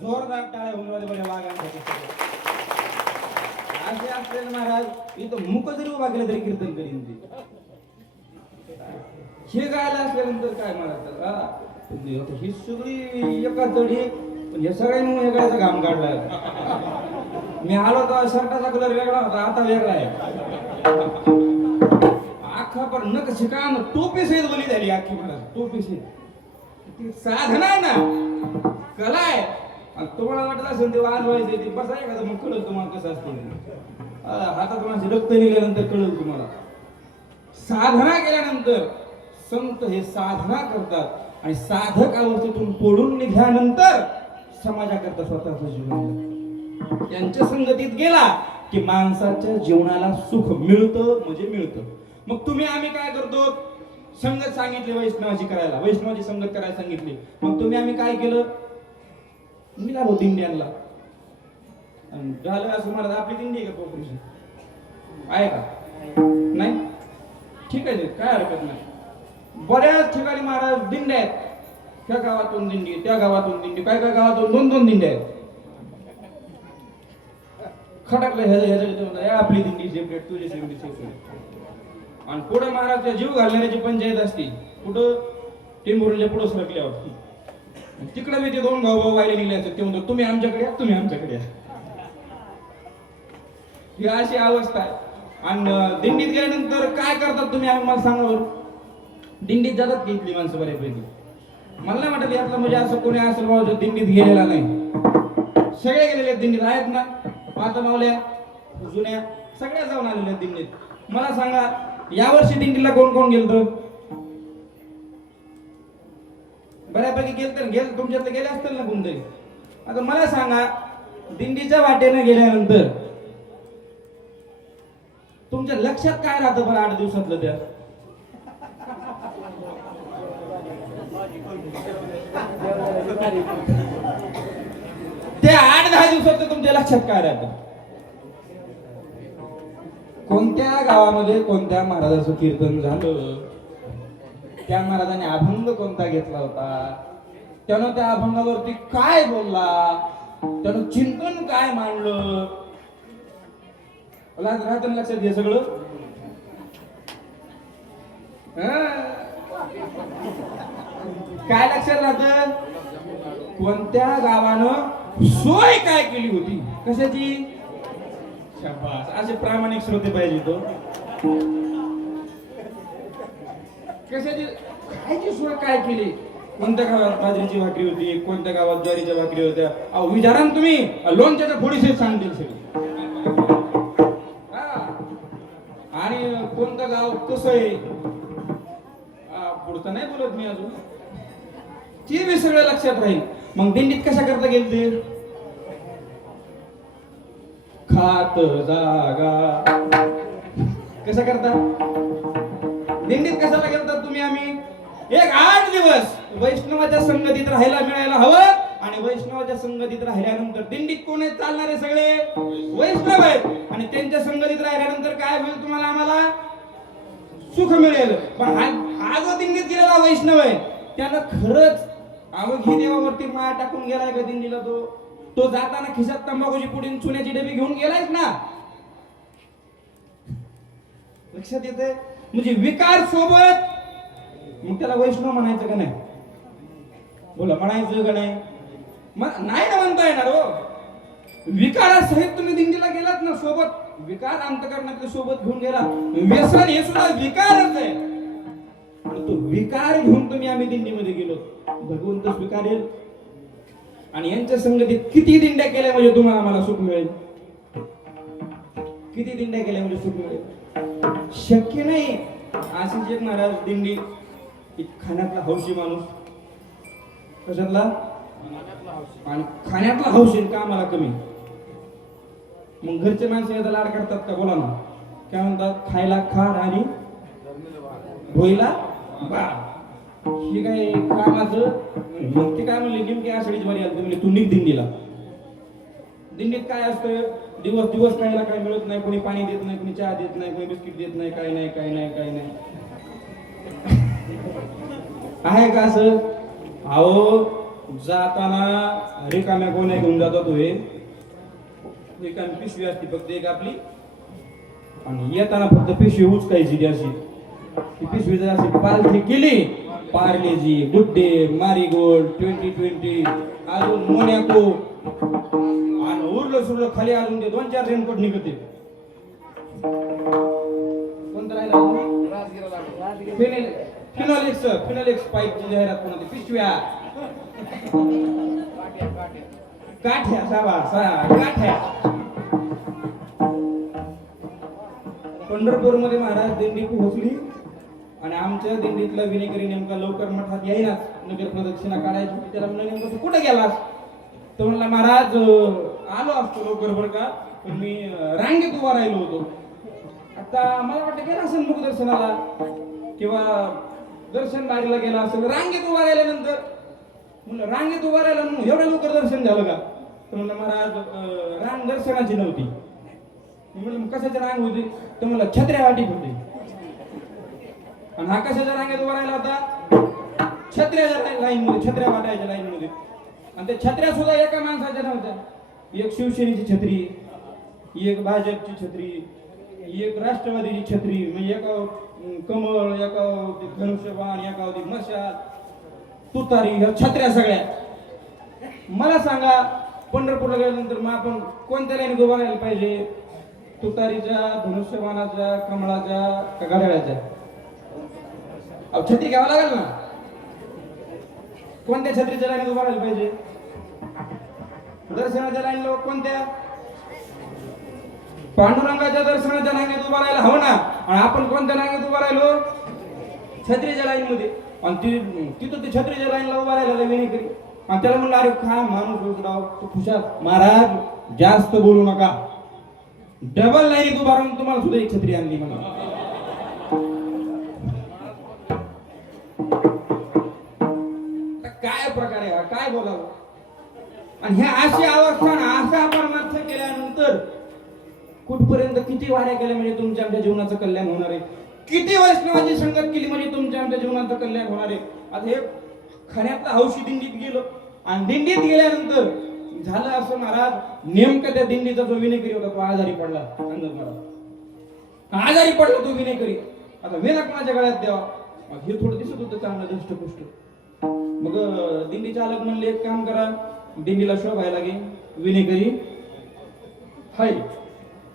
जोरदार टाळ्या होऊन राहिल्या बऱ्या वाघांसाठी. असे असलेले महाराज इथं मुक जरी उभा केलं तरी कीर्तन करीन ते. हे गायला असल्यानंतर काय म्हणायचं, ही सगळी एका चढी, पण हे सगळ्यांनी हे गायचा घाम काढला. मी आलो तर शर्टाचा कलर वेगळा होता, आता वेगळा आहे. अख्खा पण नक शिकान टोपी सहित बली झाली अख्खी महाराज, टोपी सहित. ती साधना आहे ना, कला आहे. आणि तुम्हाला वाटत असेल ते वाजवायचे ते बसाय का, मग कळलं तुम्हाला कसं असतं. हातात माझे रक्त निघाल्यानंतर कळलं तुम्हाला. साधना केल्यानंतर संत हे साधना करतात आणि साधक अवस्थेतून पडून निघाल्यानंतर समाजाकरता स्वतःचं जीवन त्यांच्या संगतीत गेला की माणसाच्या जीवनाला सुख मिळतं म्हणजे मिळतं. मग तुम्ही आम्ही काय करतो, संगत सांगितली वैष्णवाची करायला, वैष्णवाची संगत करायला सांगितली. मग तुम्ही आम्ही काय केलं, निघालो दिंड्यांना. झालं असं मला आपली दिंडी आहे का कोपरीची आहे का, नाही ठीक आहे, काय हरकत नाही. बऱ्याच ठिकाणी महाराज दिंड्या आहेत, त्या गावातून दिंडी, त्या गावातून दिंडी, काय काय गावातून 2-2 दिंड्या आहेत. खटकलं ह्याच्या आपली दिंडी सेपरेट, तुझी दिंडी सेपरेट. आणि पुढे महाराजच्या जीव घालणाऱ्याची पंचायत असते कुठं, टेंभुर्णीच्या पुढं सरकल्यावर. तिकडे मी ते 2 भाऊ वाहिले निघले असते, ते म्हणतो तुम्ही आमच्याकडे या, तुम्ही आमच्याकडे या. ही अशी अवस्था आहे. आणि दिंडीत गेल्यानंतर काय करतात तुम्ही मला सांगा बरं. दिंडीत जातात की इथली माणसं बऱ्यापैकी, मला नाही वाटत यातलं म्हणजे असं कोणी असेल बाबा जो दिंडीत गेलेला नाही. सगळे गेलेले दिंडीत आहेत ना, माता मावल्या जुन्या सगळ्या जाऊन आलेल्या दिंडीत. मला सांगा या वर्षी दिंडीला कोण कोण गेलत? बऱ्यापैकी गेल तुमच्यातले गेले असतील ना कोणतरी. आता मला सांगा, दिंडीच्या वाटेने गेल्यानंतर तुमच्या लक्षात काय राहतं बरं 8 दिवसातलं? त्या 8-10 दिवसात तुमच्या लक्षात काय राहतं? कोणत्या गावामध्ये कोणत्या महाराजाचं कीर्तन झालं, त्या महाराजाने अभंग कोणता घेतला होता, त्यानं त्या अभंगावरती काय बोलला, त्यानं चिंतन काय मांडलं, राहत लक्षात घे सगळं. काय लक्षात राहत? कोणत्या गावानं सोय काय केली होती, कशाची? शाबास, असे प्रामाणिक श्रोते पाहिजे. तो कशाची, खायची सोय काय केली, कोणत्या गावात बाजरीची भाकरी होती, कोणत्या गावात ज्वारीच्या भाकरी होत्या. अहो विचारा ना तुम्ही, लोणच्याच्या फोडीचे सांगतील सगळे. आणि कोणतं गाव कसं आहे, पुढचं नाही बोलत मी अजून, ते बी सगळं लक्षात राहील. मग दिंडीत कशा करता गेलते? खात जागा. कसा करता दिंडीत? कशाला गेलता तुम्ही? आम्ही एक 8 दिवस वैष्णवाच्या संगतीत राहायला मिळायला हवं. आणि वैष्णवाच्या संगतीत राहिल्यानंतर दिंडीत कोण आहेत? चालणारे सगळे वैष्णव आहेत. आणि त्यांच्या संगतीत राहिल्यानंतर काय होईल? तुम्हाला आम्हाला सुख मिळेल. पण हा जो दिंडीत गेलेला वैष्णव आहे, त्यानं खरंच अवघी देवावरती माळ टाकून गेलाय का दिंडीला? तो जाताना खिशात तंबाखूची पुडी चुन्याची डबी घेऊन गेलायच ना. लक्षात येते? म्हणजे विकार सोबत, मग त्याला वैष्णव म्हणायचं का नाही? बोला, म्हणायचं का नाही? नाही ना म्हणता येणार हो. विकारासहित तुम्ही दिंडीला गेलात ना, सोबत विकार अंतःकरणातले सोबत घेऊन गेला. व्यसन हे सुद्धा विकारच आहे. तो विकार घेऊन तुम्ही आम्ही दिंडीमध्ये गेलो, भगवंत स्वीकारेल. आणि यांच्या संगतीत किती दिंड्या केल्या म्हणजे तुम्हाला मला सुख मिळेल? किती दिंड्या केल्या म्हणजे सुख मिळेल? शक्य नाही. अशीच एक महाराज दिंडी, खाण्यातला हौशी माणूस. कशातला? आणि खाण्यातला हौशी, का मला कमी. मग घरचे माणसं याचा लाड करतात का? बोला ना. काय म्हणतात? खायला खाड आणि भोईला बा. हे काय कामाचं? मग ते काय म्हणले, नेमकी आषाढीची वारी आली म्हणजे तू निघ दिंडीला. दिंडीत काय असतं? दिवस दिवस खायला काय मिळत नाही, कोणी पाणी देत नाही, कोणी चहा देत नाही, कोणी बिस्किट देत नाही, काय नाही काय नाही काय नाही. आहे का असं? अहो जाताना रिकाम्या कोण्या घेऊन जातात होय. रिकामी पिशवी असते फक्त एक आपली, आणि येताना फक्त पिशवी उचकायची अशी. ती पिशवी जर अशी पालथी केली, पार्लेजी, गुड डे, मारीगोल्ड, 2020, अजून मोनॅको, आणि उरलं सुरलं खाली अजून ते 2-4 रेनकोट निघते. कोणतं राहिलं? फिनोलेक्स पाईपची जाहिरात कोणती? पिशव्या, काठ्या, काठ्या. पंढरपूरमध्ये महाराज दिंडी पोहोचली आणि आमच्या दिंडीतला विनेकरी नेमका लवकर मठात येईनाच. नगर प्रदक्षिणा काढायची होती. त्याला म्हणलं, नेमकं तू कुठे गेलास? तर म्हणला, महाराज आलो असतो लवकर बरं का, पण मी रांगेत उभा राहिलो होतो. आता मला वाटतं गेला असेल मुख दर्शनाला किंवा दर्शन बारीला गेला असेल. रांगेत उभा राहिल्यानंतर म्हणलं, रांगेत उभा राहिला मग एवढं लवकर दर्शन झालं का? तर म्हणलं, महाराज रांग दर्शनाची नव्हती. म्हणलं, मग कशाची रांग होती? तर मला छत्र्या वाटीत होती. आणि हा कशाच्या रांगेत उभा राहिला होता? छत्र्याच्या लाईन मध्ये, छत्र्या वाटायच्या लाईन मध्ये. आणि त्या छत्र्या सुद्धा एका माणसाच्या नव्हत्या. एक शिवसेनेची छत्री, एक भाजपची छत्री, एक राष्ट्रवादीची छत्री. म्हणजे एका कमळ, एका धनुष्यबाण, एका होती मशाल, तुतारी, ह्या छत्र्या सगळ्या. मला सांगा, पंढरपूरला गेल्यानंतर मग आपण कोणत्या लाईनीत उभा राहायला पाहिजे? तुतारीच्या, धनुष्यबाणाच्या, कमळाच्या का घड्याळाच्या? अहो छत्री घ्यावं लागेल ना. कोणत्या छत्रीच्या लाईनीत उभा राहायला पाहिजे? दर्शनाच्या लाईनला कोणत्या? पांडुरंगाच्या दर्शनाच्या रांगेत उभा राहायला हवं ना. आणि आपण कोणत्या रांगेत उभा राहिलो? छत्रीच्या लाईन मध्ये. आणि तिथं ते छत्रीच्या लाईनला उभा राहिला विनेकरी. आणि त्याला म्हणलं अरे काय माणूस राव तू खुशाल. महाराज जास्त बोलू नका. डबल लाईनीत उभा राहून तुम्हाला सुद्धा एक छत्री आणली मला. काय प्रकार आहे हा? काय बोलावं? आणि हे अशी अवस्था असा परमार्थ केल्यानंतर कुठपर्यंत किती वाऱ्या केल्या म्हणजे तुमच्या आमच्या जीवनाचं कल्याण होणार आहे. किती वैष्णवाची संगत केली म्हणजे तुमच्या आमच्या जीवनाचं कल्याण होणार आहे. आता हे खऱ्यातलं हौशी दिंडीत गेलो आणि दिंडीत गेल्यानंतर झालं असं महाराज नेमकं त्या दिंडीचा जो विनेकरी होता तो आजारी पडला. आजारी पडला तो विनेकरी. आता विना कोणाच्या गळ्यात द्यावा हे थोडं दिसत होतं चांगलं दष्टपुष्ट. मग दिंडी चालक म्हणले एक काम करा दिंडीला शोभायला गे विनेकरी हाय.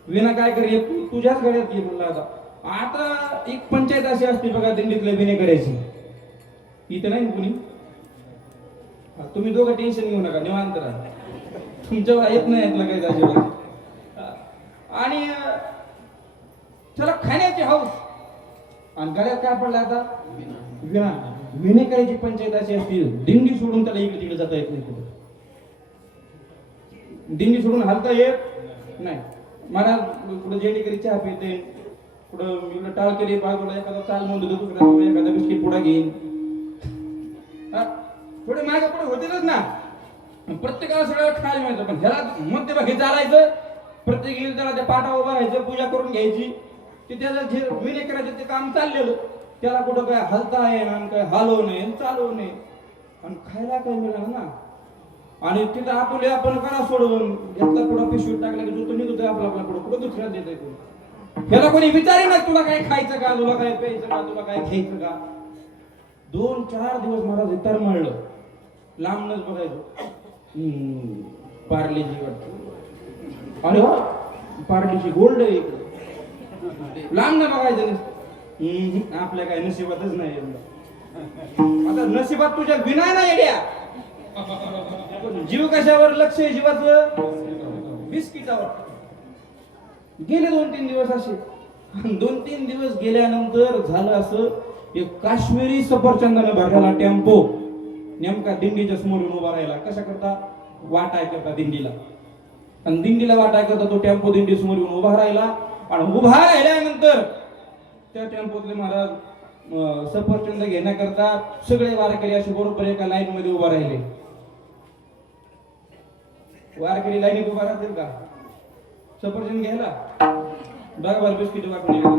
विना काय करे तुझ्याच गळ्यात घे म्हणला. आता एक पंचायत अशी असते बघा दिंडीतल्या विनेकऱ्याची. इथं नाही कुणी. तुम्ही दोघं टेन्शन घेऊ नका निवांत राहा. तुमच्या येत नाही यातलं काही अजिबात. आणि त्याला खाण्याची हौस आणि गळ्यात काय पडलं आता विना. विनेकऱ्याची पंचायत अशी असते दिंडी सोडून त्याला इकडे तिकडे जाता येत नाही. कुठं दिंडी सोडून हलता येत नाही. महाराज कुठं जेणेकरी चहा पिते कुठं इकडं टाळकरी बाजूला एखादा चाल म्हणून देतो दुसऱ्या एखादा बिस्किट पुढा घेईन. थोडे मागे पुढे होतीलच ना. प्रत्येकाला सगळं खायला मिळतं पण ह्याला मध्यभागी चालायचं. प्रत्येक येईल त्याला त्या पाटा उभा राहायचं पूजा करून घ्यायची. ते त्याचं जे विनेकराचं ते काम चाललेलं त्याला कुठं काय हलता येणार काय हलवू नये चालवू नये आणि खायला काय मिळालं ना. आणि तिथं आपले आपण करा सोडवून घेतला पुढं पिशवीत टाकला की जो तो निघतोय आपला आपला पुढं कुठं दुसऱ्या देत आहे. ह्याला कोणी विचारे ना तुला काय खायचं का तुला काय प्यायचं का तुला काय घ्यायचं का. 2-4 दिवस महाराज इतर मळलं. लांबनच बघायचो पार्लेजी वाटत. अरे वा पार्लेजी गोल्ड आहे इकडे. लांब न बघायचं आपल्या काय नशिबातच नाही. आता नशिबात तुझ्या विना नाही येड्या. जीव कशावर लक्ष आहे जीवाचं? बिस्किटावर. गेले 2-3 दिवस असे. 2-3 दिवस गेल्यानंतर झालं असं एक काश्मीरी सफरचंदाने भरलेला टेम्पो नेमका दिंडीच्या समोर उभा राहिला. कशा करता? वाटाय करता दिंडीला. आणि दिंडीला वाटाय करता तो टेम्पो दिंडी समोर येऊन उभा राहिला. आणि उभा राहिल्यानंतर त्या टेम्पोतले महाराज सफरचंद घेण्याकरता सगळे वारकरी असे बरोबर एका लाईन मध्ये उभा राहिले. वारकरी लाईनीत उभा राहतील का सफरचंद घ्यायला? बरोबर बिस्किट वाटून गेले.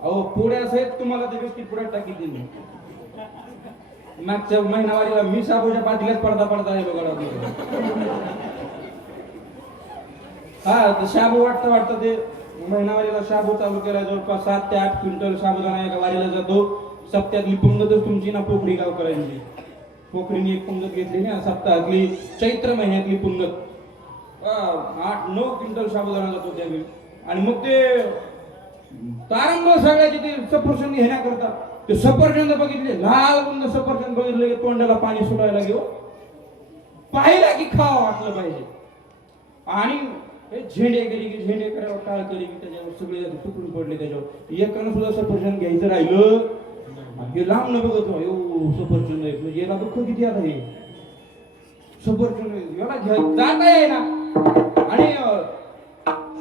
अहो पुढ्या सहित तुम्हाला ते बिस्किट पुढ्यात टाकी दिली. मागच्या महिनावारीला मी शाबूच्या पातील्यात पडता पडता आहे बघा. हा शाबू वाटतं ते महिनावारीला शाबू चालू केला. जवळपास 7 ते 8 क्विंटल साबुदाणा एका वारीला जातो. सप्त्यातली पंगतच तुमची ना पोखरी गाव करायची. पोखरीने एक पंगत घेतली ना सप्ताहातली चैत्र महिन्यातली पंगत 8-9 क्विंटल साबुदाणा जातो त्यावेळी. आणि मग ते तारंब सगळ्याचे ते सफरचंद घेण्याकरता ते सफरचंद बघितले लाल बुंद सफरचंद बघितले की तोंडाला पाणी सुटायला घेऊ. पाहिला की खावा वाटलं पाहिजे. आणि झेंडे केली की झेंडे करावं टाळ केली की त्याच्यावर सगळे तुकडून पडले. त्याच्यावर एकानं सुद्धा सफरचंद घ्यायचं राहिलं. हे लांब न बघत सफरचंद आहे म्हणजे याला दुःख किती आता हे सफरचंद याला जाता आहे ना. आणि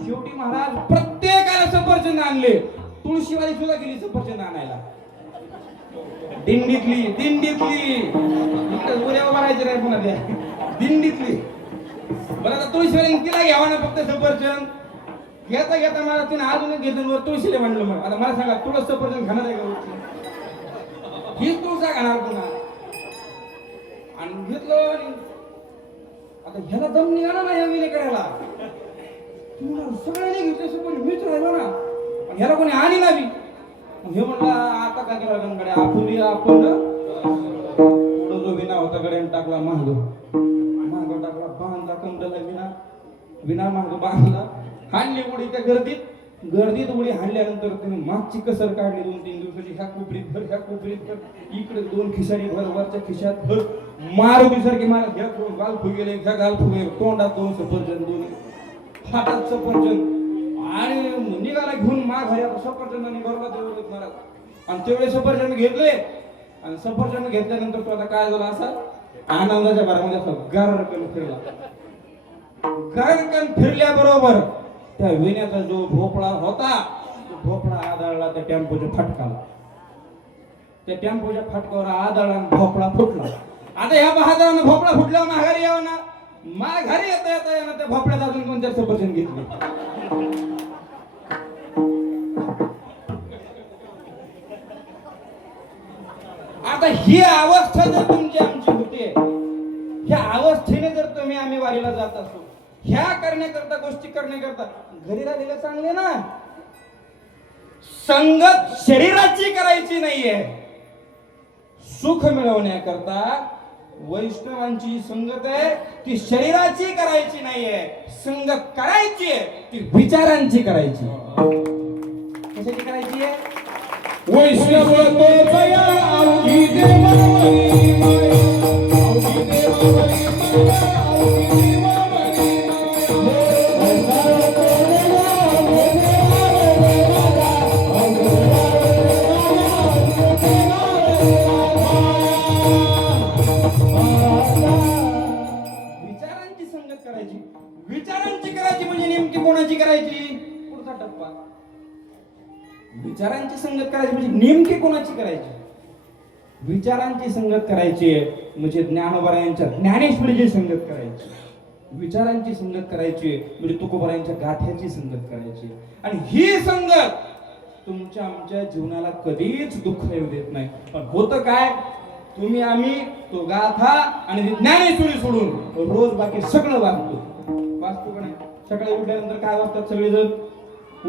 शेवटी महाराज प्रत्येकाला सफरचंद आणले. तुळशीवाली सुद्धा गेली सफरचंद आणायला. दिंडीतली उद्या उभा राहायचं नाही पुन्हा त्या दिंडीतली. बरं आता तुळशीवाली तिला घ्यावा ना फक्त सफरचंद. घेता मला तिने अजून घेतलं तुळशीला म्हणलं. मग आता मला सांगा तुळस सफरचंद खाणार आहे का? हीच तुळसा खाणार पुन्हा. आणि घेतलं आणि आता ह्याला दम निघाला ना या विले करायला. तुम्हाला सगळ्यांनी घेतलं सफरचंद मीच राहिलो ना. आणि ह्याला कोणी आणि नावी. हे म्हणला आता काय केलं गणकडे आपण जो विना होता गड्याने टाकला महाग टाकला बांधला कमरेला विना महाग बांधला. हाणली उडी त्या गर्दीत उडी हाणल्यानंतर त्याने मागची कसर काढली 2-3 दिवसाची. ह्या कोपरीत भर इकडे 2 खिसारी भर वरच्या खिशात भर मारुतीसारखे मला घ्या गाल फुगेले घ्या गाल फुगे तोंडात 2 सफरचंद 2 हातात सफरचंद आणि निघाला घेऊन माघारी आता सफरचंदाने भरला तेवढे महाराज. आणि तेवढे सफरचंद घेतले आणि सफरचंद घेतल्यानंतर तो आता काय झाला असा आनंदाच्या भरामध्ये असा गारकन फिरला. गारकन फिरल्याबरोबर त्या विण्याचा जो भोपळा होता तो भोपळा आदळला त्या टेम्पोच्या फटकाला. त्या टेम्पोच्या फटकावर आदळला आणि भोपळा फुटला. आता ह्या बहादरानं भोपळा फुटल्यावर माघारी यावं ना. माघारी येता येता यानं त्या भोपळ्यात अजून कोणत्या सफरचंद घेतली. आता ही अवस्था जर तुमची आमची होते, ह्या अवस्थेने जर तुम्ही आम्ही वारीला जात असो, ह्या करण्याकरता गोष्टी करण्याकरता घरी राहिलेलं चांगले ना. संगत शरीराची करायची नाहीये. सुख मिळवण्याकरता वैष्णवांची संगत आहे ती शरीराची करायची नाहीये. संगत करायची आहे ती विचारांची करायची. कशाची करायची आहे? वैष्णव तो जया आवडी देवावरी माया, आवडी देवावरी माया, आवडी देवावरी विचारांची संगत करायची. विचारांची करायची म्हणजे नेमकी कोणाची करायची? पुढचा टप्पा. विचारांची संगत करायची म्हणजे नेमकी कोणाची करायची? विचारांची संगत करायची म्हणजे ज्ञानोबरायांच्या ज्ञानेश्वरीची संगत करायची. विचारांची संगत करायची म्हणजे तुकोबरायांच्या गाथ्याची संगत करायची. आणि ही संगत तुमच्या आमच्या जीवनाला कधीच दुःख येऊ देत नाही. पण होतं काय? तुम्ही आम्ही तो गाथा आणि ज्ञानेश्वरी सोडून रोज बाकी सगळं वाचतो का नाही? सकाळी उठल्यानंतर काय वाचतात सगळेजण?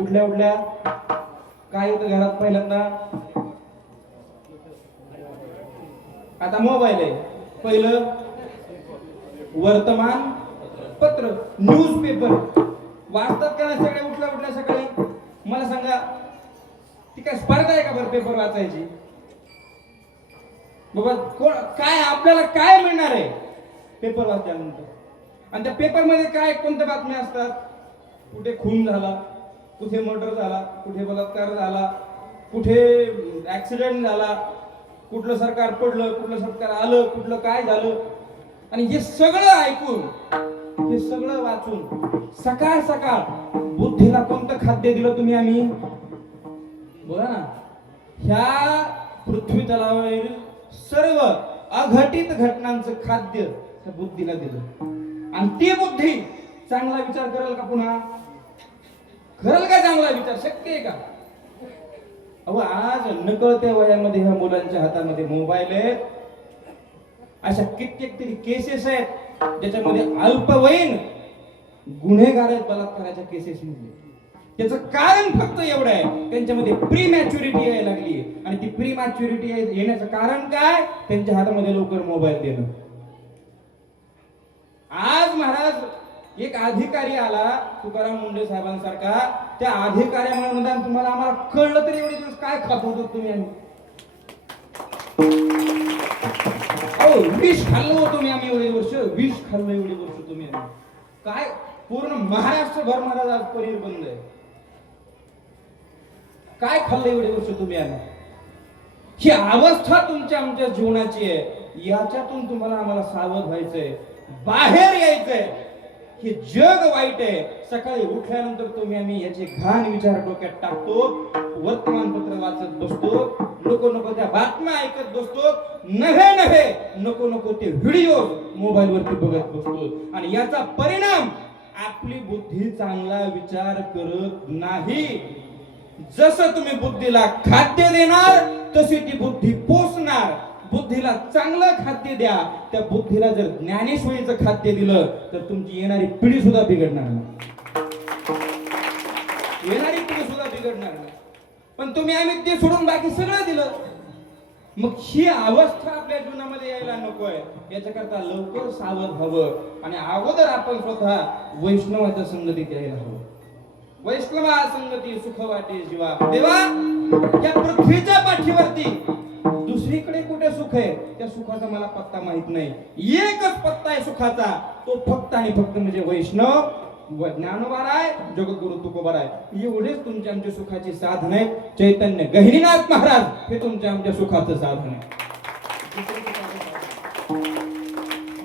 उठल्या काय होतं घरात? पहिल्यांदा आता मोबाईल आहे. पहिलं वर्तमान पत्र, न्यूज पेपर वाचतात का नाही सगळे? उठल्या सकाळी मला सांगा, ती काय स्पर्धा आहे का बरं पेपर वाचायची? बाबा कोण काय आपल्याला काय मिळणार आहे पेपर वाचल्यानंतर? आणि त्या पेपर मध्ये काय कोणत्या बातम्या असतात? कुठे खून झाला, कुठे मर्डर झाला, कुठे बलात्कार झाला, कुठे ऍक्सिडेंट झाला, कुठलं सरकार पडलं, कुठलं सरकार आलं, कुठलं काय झालं. आणि हे सगळं ऐकून, हे सगळं वाचून सकाळ सकाळ बुद्धीला कोणतं खाद्य दिलं तुम्ही आम्ही? बघा ना, ह्या पृथ्वी तलावावरील सर्व अघटित घटनांचं खाद्य त्या बुद्धीला दिलं. आणि ती बुद्धी चांगला विचार करेल का? पुन्हा करेल का चांगला विचार? शक्य आहे का? अहो आज नकळत्या वयामध्ये ह्या मुलांच्या हातामध्ये मोबाईल आहे. अशा कित्येक तरी केसेस आहेत ज्याच्यामध्ये अल्पवयीन गुन्हेगार आहेत बलात्काराच्या केसेस मध्ये. त्याचं कारण फक्त एवढं आहे, त्यांच्यामध्ये प्री मॅच्युरिटी यायला लागली. आणि ती प्री मॅच्युरिटी येण्याचं कारण काय? त्यांच्या हातामध्ये लवकर मोबाईल देणं. आज महाराज एक अधिकारी आला तुकाराम मुंडे साहेबांसारखा, त्या अधिकाऱ्यामुळे निदान तुम्हाला आम्हाला कळलं तरी एवढे दिवस काय खात होतो तुम्ही? विष खाल्लं होतं तुम्ही आम्ही एवढे वर्ष, विष खाल्लं एवढे वर्ष तुम्ही काय? पूर्ण महाराष्ट्रभर महाराज आज पनीर बंद आहे. काय खाल्लं एवढे वर्ष तुम्ही आम्ही? ही अवस्था तुमच्या आमच्या जीवनाची आहे. याच्यातून तुम्हाला आम्हाला सावध व्हायचंय, बाहेर यायचंय. हे जग वाईट आहे. सकाळी उठल्यानंतर तुम्ही आम्ही याचे घाण विचार डोक्यात टाकतो, वर्तमानपत्र वाचत बसतो, नको त्या बातम्या ऐकत बसतो, नव्हे नको ते व्हिडिओ मोबाईल वरती बघत बसतो. आणि याचा परिणाम आपली बुद्धी चांगला विचार करत नाही. जसं तुम्ही बुद्धीला खाद्य देणार तशी ती बुद्धी पोसणार. बुद्धीला चांगलं खाद्य द्या. त्या बुद्धीला जर ज्ञानेश्वरीचं खाद्य दिलं तर तुमची येणारी पिढी सुद्धा बिघडणार नाही. पण तुम्ही आम्ही ते सोडून बाकी सगळं दिलं. मग ही अवस्था आपल्या जीवनामध्ये यायला नकोय. याच्याकरता लवकर सावध व्हावं आणि अगोदर आपण स्वतः वैष्णवाच्या संगतीत यायला हवं. वैष्णवा संगती सुख वाटे जीवा. देवा, या पृथ्वीच्या पाठीवरती दुसरीकडे कुठे सुख आहे त्या सुखाचा मला पत्ता माहित नाही. एकच पत्ता आहे सुखाचा, तो फक्त आणि फक्त म्हणजे वैष्णव ज्ञानोबाराय जगद्गुरु तुकोबाराय एवढेच तुमच्या आमच्या सुखाची साधन आहे. चैतन्य गहिनीनाथ महाराज हे तुमच्या आमच्या सुखाचं साधन आहे.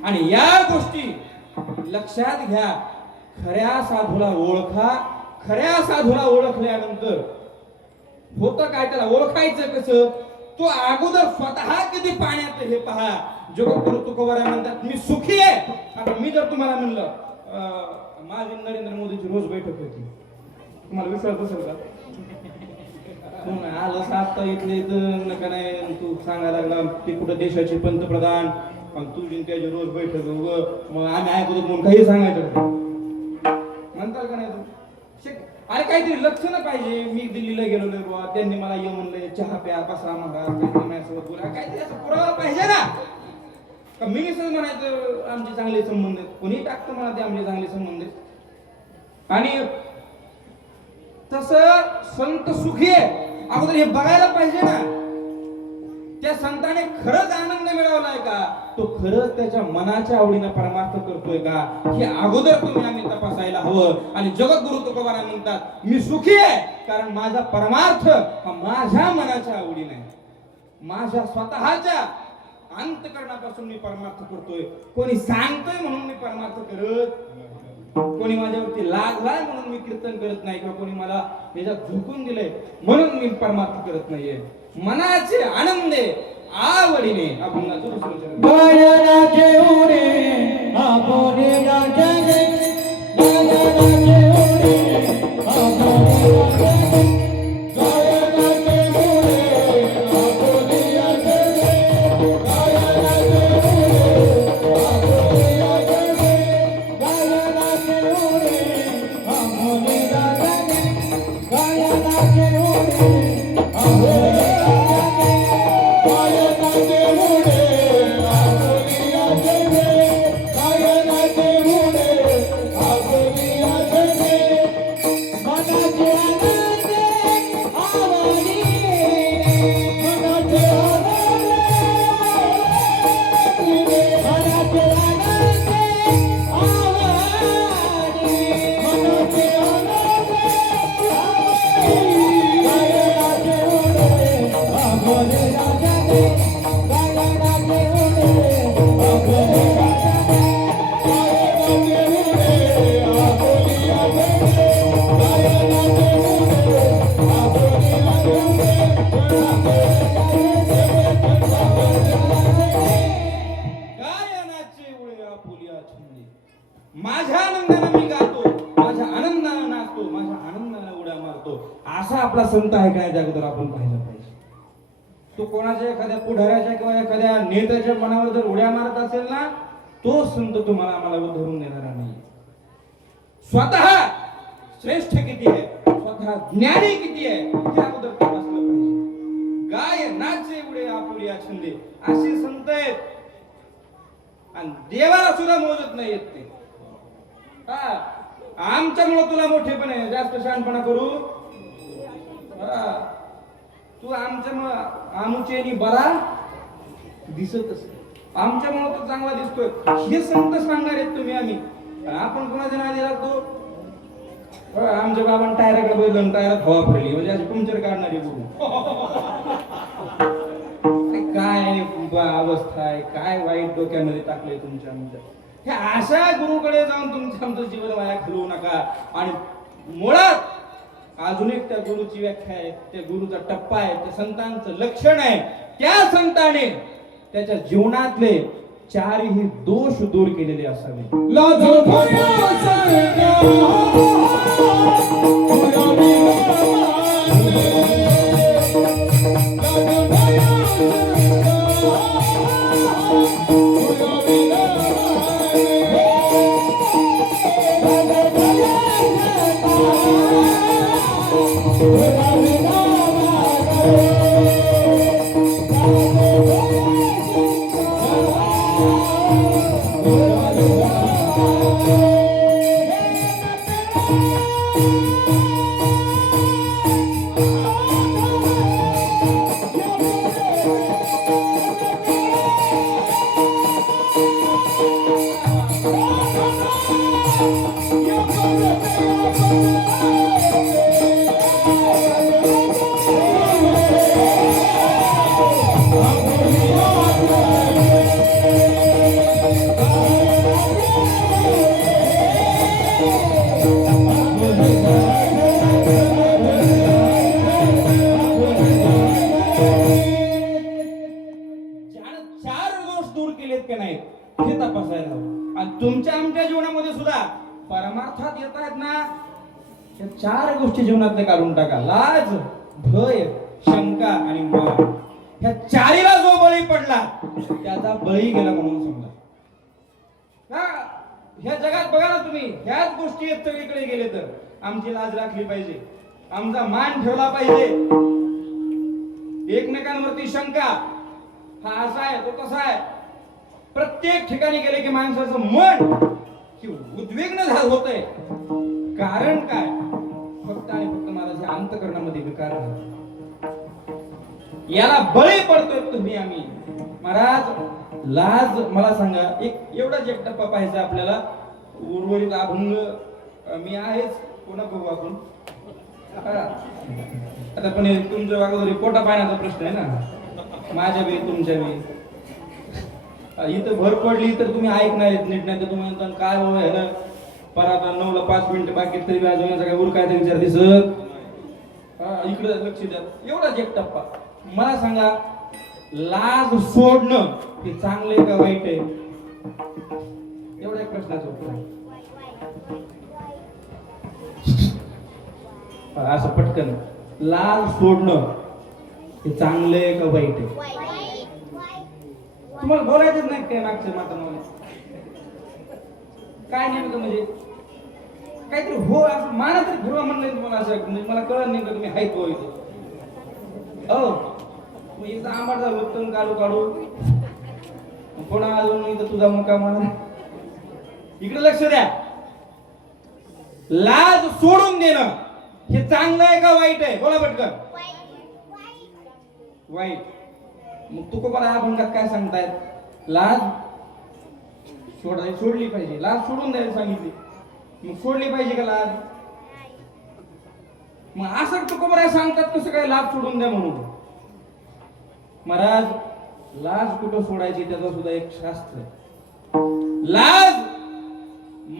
आणि या गोष्टी लक्षात घ्या. खऱ्या साधूला ओळखा. खऱ्या साधूला ओळखल्यानंतर होतं काय, त्याला ओळखायचं कसं, तो अगोदर स्वतः किती पाण्यात हे पहा. जगद्गुरु तुकोबाराय म्हणतात मी सुखी आहे. आता मी जर तुम्हाला म्हणलं माझी नरेंद्र मोदीची रोज बैठक होती, तुम्हाला विश्वास बसेल का? आलं सात इथले नका नाही तू सांगायला लागला ते कुठं देशाचे पंतप्रधान आणि तुझी त्याची रोज बैठक मग आम्ही ऐकतो म्हणून काही सांगायचं म्हणताल का नाही तू? अरे काहीतरी लक्षण पाहिजे. मी दिल्लीला गेलो बाबा, त्यांनी मला ये म्हणलं चहा प्या बसा महाराज काहीतरी माझ्यासोबत बोला, काहीतरी असं पुरावा पाहिजे ना. का मी म्हणायचं आमचे चांगले संबंध आहेत, कोणी टाकतं मला ते आमचे चांगले संबंध आहेत. आणि तसं संत सुखी आहे अगोदर हे बघायला पाहिजे ना. त्या संताने खरंच आनंद मिळवलाय का, तो खरंच त्याच्या मनाच्या आवडीनं परमार्थ करतोय का, हे अगोदर तुम्ही आम्ही तपासायला हवं. आणि जगद्गुरु तुकोबाराय म्हणतात मी सुखी आहे कारण माझा परमार्थ हा माझ्या मनाच्या आवडीने आहे, माझ्या स्वतःच्या अंतकरणापासून मी परमार्थ करतोय. कोणी सांगतोय म्हणून मी परमार्थ करत, कोणी माझ्यावरती लागलाय म्हणून मी कीर्तन करत नाही, किंवा कोणी मला याच्यात झुकून दिलंय म्हणून मी परमार्थ करत नाहीये. मनाचे आनंदे आवडीने अभंगाचं दुसरं गायनाचे उडे आपोले राजाने, गायनाचे उडे आपोले राजाने, गायनाचे उडे आपोले राजाने, गायनाचे उडे आपोले राजाने, गायनाचे उडे आपोले राजाने, गायनाचे उडे आपोले माझ्या आनंदाने मी गातो, माझ्या आनंदाने नाचतो, माझ्या आनंदाने उड्या मारतो. असा आपला संत आहे काय त्या अगोदर आपण पाहिलं पाहिजे. तो कोणाच्या एखाद्या पुढाऱ्याच्या किंवा एखाद्या नेत्याच्या मनावर जर उड्या मारत असेल ना, तो संत तुम्हाला आम्हाला धरून देणारा नाही. स्वतः श्रेष्ठ किती आहे, स्वतः ज्ञानी किती आहे हे अगोदर तपासलं पाहिजे. गाय नाचे उडे आपुलिया छंदे असे संत आहेत. आणि देवाला सुद्धा मोजत नाही येत ते. आमच्यामुळे तुला मोठेपण आहे, जास्त शहाणपणा करू तू आमच्यामुळे आमुचेनी बरा दिसतच, आमच्यामुळे तो चांगला दिसतोय हे संत सांगणार आहेत तुम्ही. आम्ही आपण कोणाच्या नादी लागतो. आमच्या बाबांना टायराकडे बघितलं, टायरात हवा भरली म्हणजे अशी पंक्चर काढणारी गुरु. काय अवस्था आहे, काय वाईट डोक्यामध्ये टाकलंय तुमच्या आमच्या. हे अशा गुरुकडे जाऊन तुमचं आमचं जीवन वाया घालवू नका. आणि मुळात अजून एक त्या गुरुची व्याख्या आहे, त्या गुरुचा टप्पा आहे, त्या संतांचं लक्षण आहे. त्या संताने त्याच्या जीवनातले चारही दोष दूर केलेले असावे. Yo, तुमच्या आमच्या जीवनामध्ये सुद्धा परमार्थात येत आहेत ना, या 4 गोष्टी जीवनातले काढून टाका. लाज, भय, शंका आणि मान. ह्या 4ला जो बळी पडला त्याचा बळी गेला म्हणून समजा. ह्या जगात बघा ना तुम्ही, ह्याच गोष्टी आहेत सगळीकडे गेले तर. आमची लाज राखली पाहिजे, आमचा मान ठेवला पाहिजे, एकमेकांवरती शंका, हा असा आहे तो तसा आहे. प्रत्येक ठिकाणी गेले की माणसाचं मन उद्विग्न झालं होतंय. कारण काय? फक्त आणि फक्त माझ्या अंतःकरणामध्ये विकार आहे. याला बळी पडतोय तुम्ही आम्ही. महाराज लाज, मला सांगा, एवढाच एक टप्पा पाहायचा आपल्याला. उर्वरित अभंग मी आहेच, कोणा बघू आपण आता. पण तुमच्या वागोदरी पोटा पाण्याचा प्रश्न आहे ना, माझ्या बी तुमच्या बी. इथं भर पडली तर तुम्ही ऐकणार आहेत नीट, नाही तर तुम्ही म्हणता काय बाबा आहे ना, पर आता 9ला 5 मिनिटं बाकी तरी वाजवण्याचा काय उर काय विचार दिसत. इकडे लक्ष द्या. एवढाच एक टप्पा. मला सांगा, लाज सोडणं हे चांगलं आहे का वाईट आहे? एवढा एक प्रश्नाचं उत्तर आहे. असं पटकन, लाज सोडणं हे चांगलं आहे का वाईट आहे? तुम्हाला बोलायचंच नाही काय मागचं माता मला काय नेमकं, म्हणजे काहीतरी हो असं माना तरी फिरवा म्हणलं तुम्हाला. असं म्हणजे मला कळलं नाही का तुम्ही हायत हो इथे. मग इथं आंबाट झालं उत्तम काढू काढू कोणा अजून इथं तुझा मुका म्हणा. इकडे लक्ष द्या. लाज सोडून देणं हे चांगलं आहे का वाईट आहे? बोला पटकन. वाईट. मग तुकोबारा अभंगात काय सांगतायत? लाज सोडली पाहिजे. लाज सोडून द्यायला सांगितली, मग सोडली पाहिजे का लाज? मग असं तुकोबारा सांगतात कसं काय लाज सोडून द्या म्हणून? महाराज लाज कुठं सोडायची त्याचा सुद्धा एक शास्त्र आहे. लाज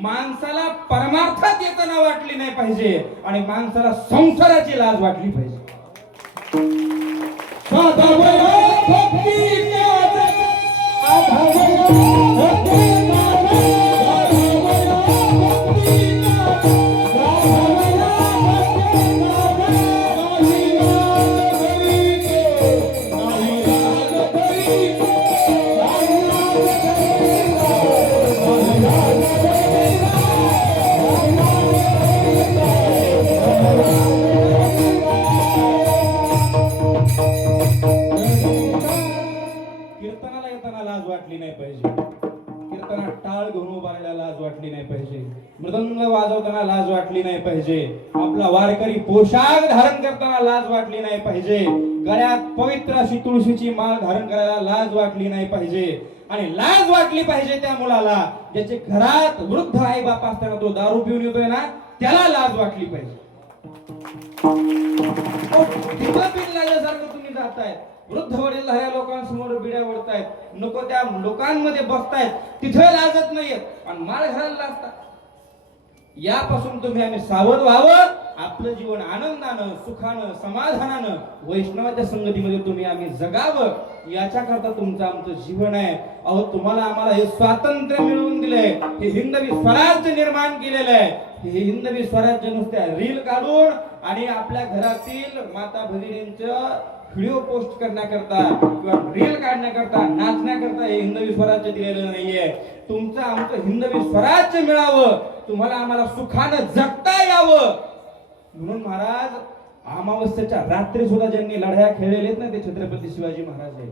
माणसाला परमार्थात येताना वाटली नाही पाहिजे आणि माणसाला संसाराची लाज वाटली पाहिजे. कीर्तनाला येताना लाज वाटली नाही पाहिजे. कीर्तनात टाळ घेऊन उभारायला लाज वाटली नाही पाहिजे. मृदंग वाजवताना लाज वाटली नाही पाहिजे. आपला वारकरी पोशाख धारण करताना लाज वाटली नाही पाहिजे. गळ्यात पवित्र अशी तुळशीची माळ धारण करायला लाज वाटली नाही पाहिजे. आणि लाज वाटली पाहिजे त्या मुलाला ज्याचे घरात वृद्ध आई बाप असताना तो दारू पिऊन येतोय ना, त्याला लाज वाटली पाहिजे. तिथं बिन लागल्यासारखं तुम्ही जाताय, वृद्ध वडीलधाऱ्या लोकांसमोर बिड्या ओढतायत, नको त्या लोकांमध्ये बसतायत, तिथे लाजत नाहीयेत आणि माळ घालायला लाजतात. यापासून तुम्ही आम्ही सावध व्हावं. आपलं जीवन आनंदानं, सुखानं, समाधानानं वैष्णवाच्या संगतीमध्ये तुम्ही आम्ही जगावं, याच्याकरता तुमचं आमचं जीवन आहे. अहो तुम्हाला आम्हाला हे स्वातंत्र्य मिळवून दिलंय, हे हिंदवी स्वराज्य निर्माण केलेलं आहे. हे हिंदवी स्वराज्य नुसत्या रील काढून आणि आपल्या घरातील माता भगिनींचं व्हिडिओ पोस्ट करण्याकरता किंवा रील काढण्याकरता, नाचण्याकरता हे हिंदवी स्वराज्य दिलेलं नाहीये. तुमचं आमचं हिंदवी स्वराज्य मिळावं, तुम्हाला आम्हाला सुखानं जगता यावं म्हणून महाराज अमावस्येच्या रात्री सुद्धा ज्यांनी लढाया खेळलेले आहेत ना, ते छत्रपती शिवाजी महाराज आहेत.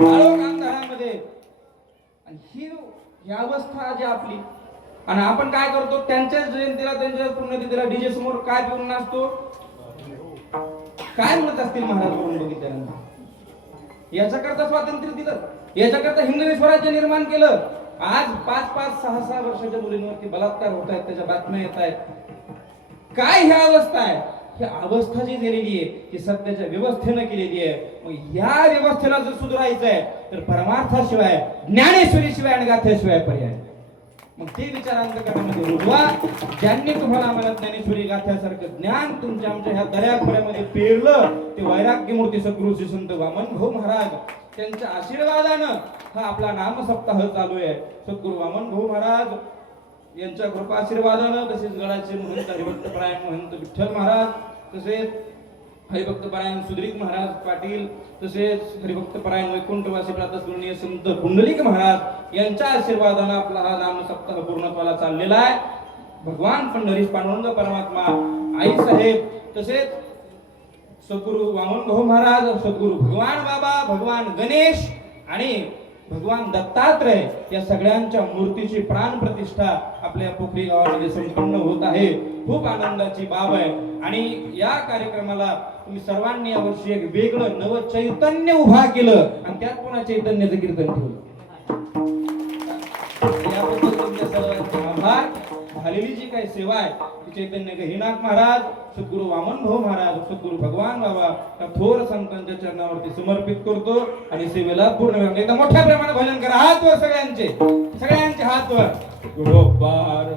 अंधारामध्ये ही अवस्था जी आपली, आणि आपण काय करतो? त्यांच्याच जयंतीला, त्यांच्या पुण्यतिथीला डीजे समोर काय पिऊन नाचतो? काय म्हणत असतील महाराज करून बघितल्यानंतर? याच्याकरता स्वातंत्र्य दिलं, याच्याकरता हिंदवी स्वराज्य निर्माण केलं. आज 5-5, 6-6 वर्षाच्या मुलींवरती बलात्कार होत आहेत, त्याच्या बातम्या येत आहेत. काय ही अवस्था आहे? ही अवस्था जी झालेली आहे ती सध्याच्या व्यवस्थेनं केलेली आहे. मग या व्यवस्थेला जर सुधारायचं आहे तर परमार्थाशिवाय, ज्ञानेश्वरीशिवाय आणि गाथेशिवाय पर्याय. मग ते विचार अंतःकरणामध्ये रुजवा. ज्यांनी तुम्हाला आम्हाला ज्ञानेश्वरी गाथ्यासारखं ज्ञान तुमच्या आमच्या ह्या दर्याखोऱ्यामध्ये पेरलं, ते वैराग्य मूर्ती सद्गुरू श्री संत वामन भाऊ महाराज त्यांच्या आशीर्वादानं हा आपला नाम सप्ताह चालू आहे. सद्गुरू वामन भाऊ महाराज यांच्या कृपा आशीर्वादानं, तसेच गडाचे महंत हरिभक्त परायण महंत विठ्ठल महाराज, तसेच हरिभक्त परायण सुधीर महाराज पाटील, तसेच हरिभक्त परायण वैकुंठवासी प्रातस्मरणीय संत पुंडलिक महाराज यांच्या आशीर्वादानं आपला हा नाम सप्ताह पूर्णत्वाला चाललेला आहे. भगवान पंढरीश पांडुरंग परमात्मा, आई साहेब, तसेच सद्गुरू वामन भाऊ महाराज, सद्गुरू भगवान बाबा, भगवान गणेश आणि भगवान दत्तात्रय या सगळ्यांच्या मूर्तीची प्राण प्रतिष्ठा आपल्या पोखरी गावामध्ये संपन्न होत आहे. खूप आनंदाची बाब आहे. आणि या कार्यक्रमाला तुम्ही सर्वांनी यावर्षी एक वेगळं नव चैतन्य उभा केलं आणि त्यात पुन्हा चैतन्याचं कीर्तन ठेवलं. याबद्दल तुमच्या सर्वांचे आभार. झालेली जी काही सेवा आहे ती चैतन्य गहिनाथ महाराज, सद्गुरू वामन भाऊ महाराज, सद्गुरू भगवान बाबा या थोर संतांच्या चरणावरती समर्पित करतो आणि सेवेला पूर्ण वेळ. एकदा मोठ्या प्रमाणात भजन करा. हात वर सगळ्यांचे हात वर. गोपाळ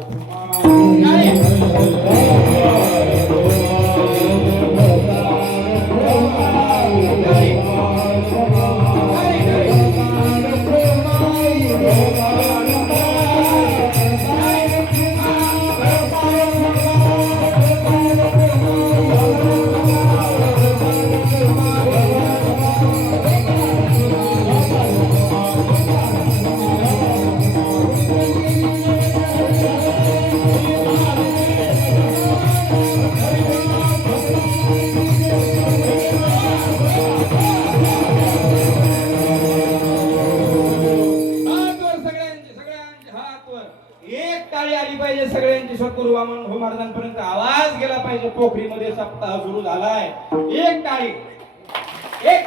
सद्गुरू वामन भाऊ महाराजांपर्यंत आवाज गेला पाहिजे. पोखरीमध्ये सप्ताह सुरू झालाय. एक टाळी. एक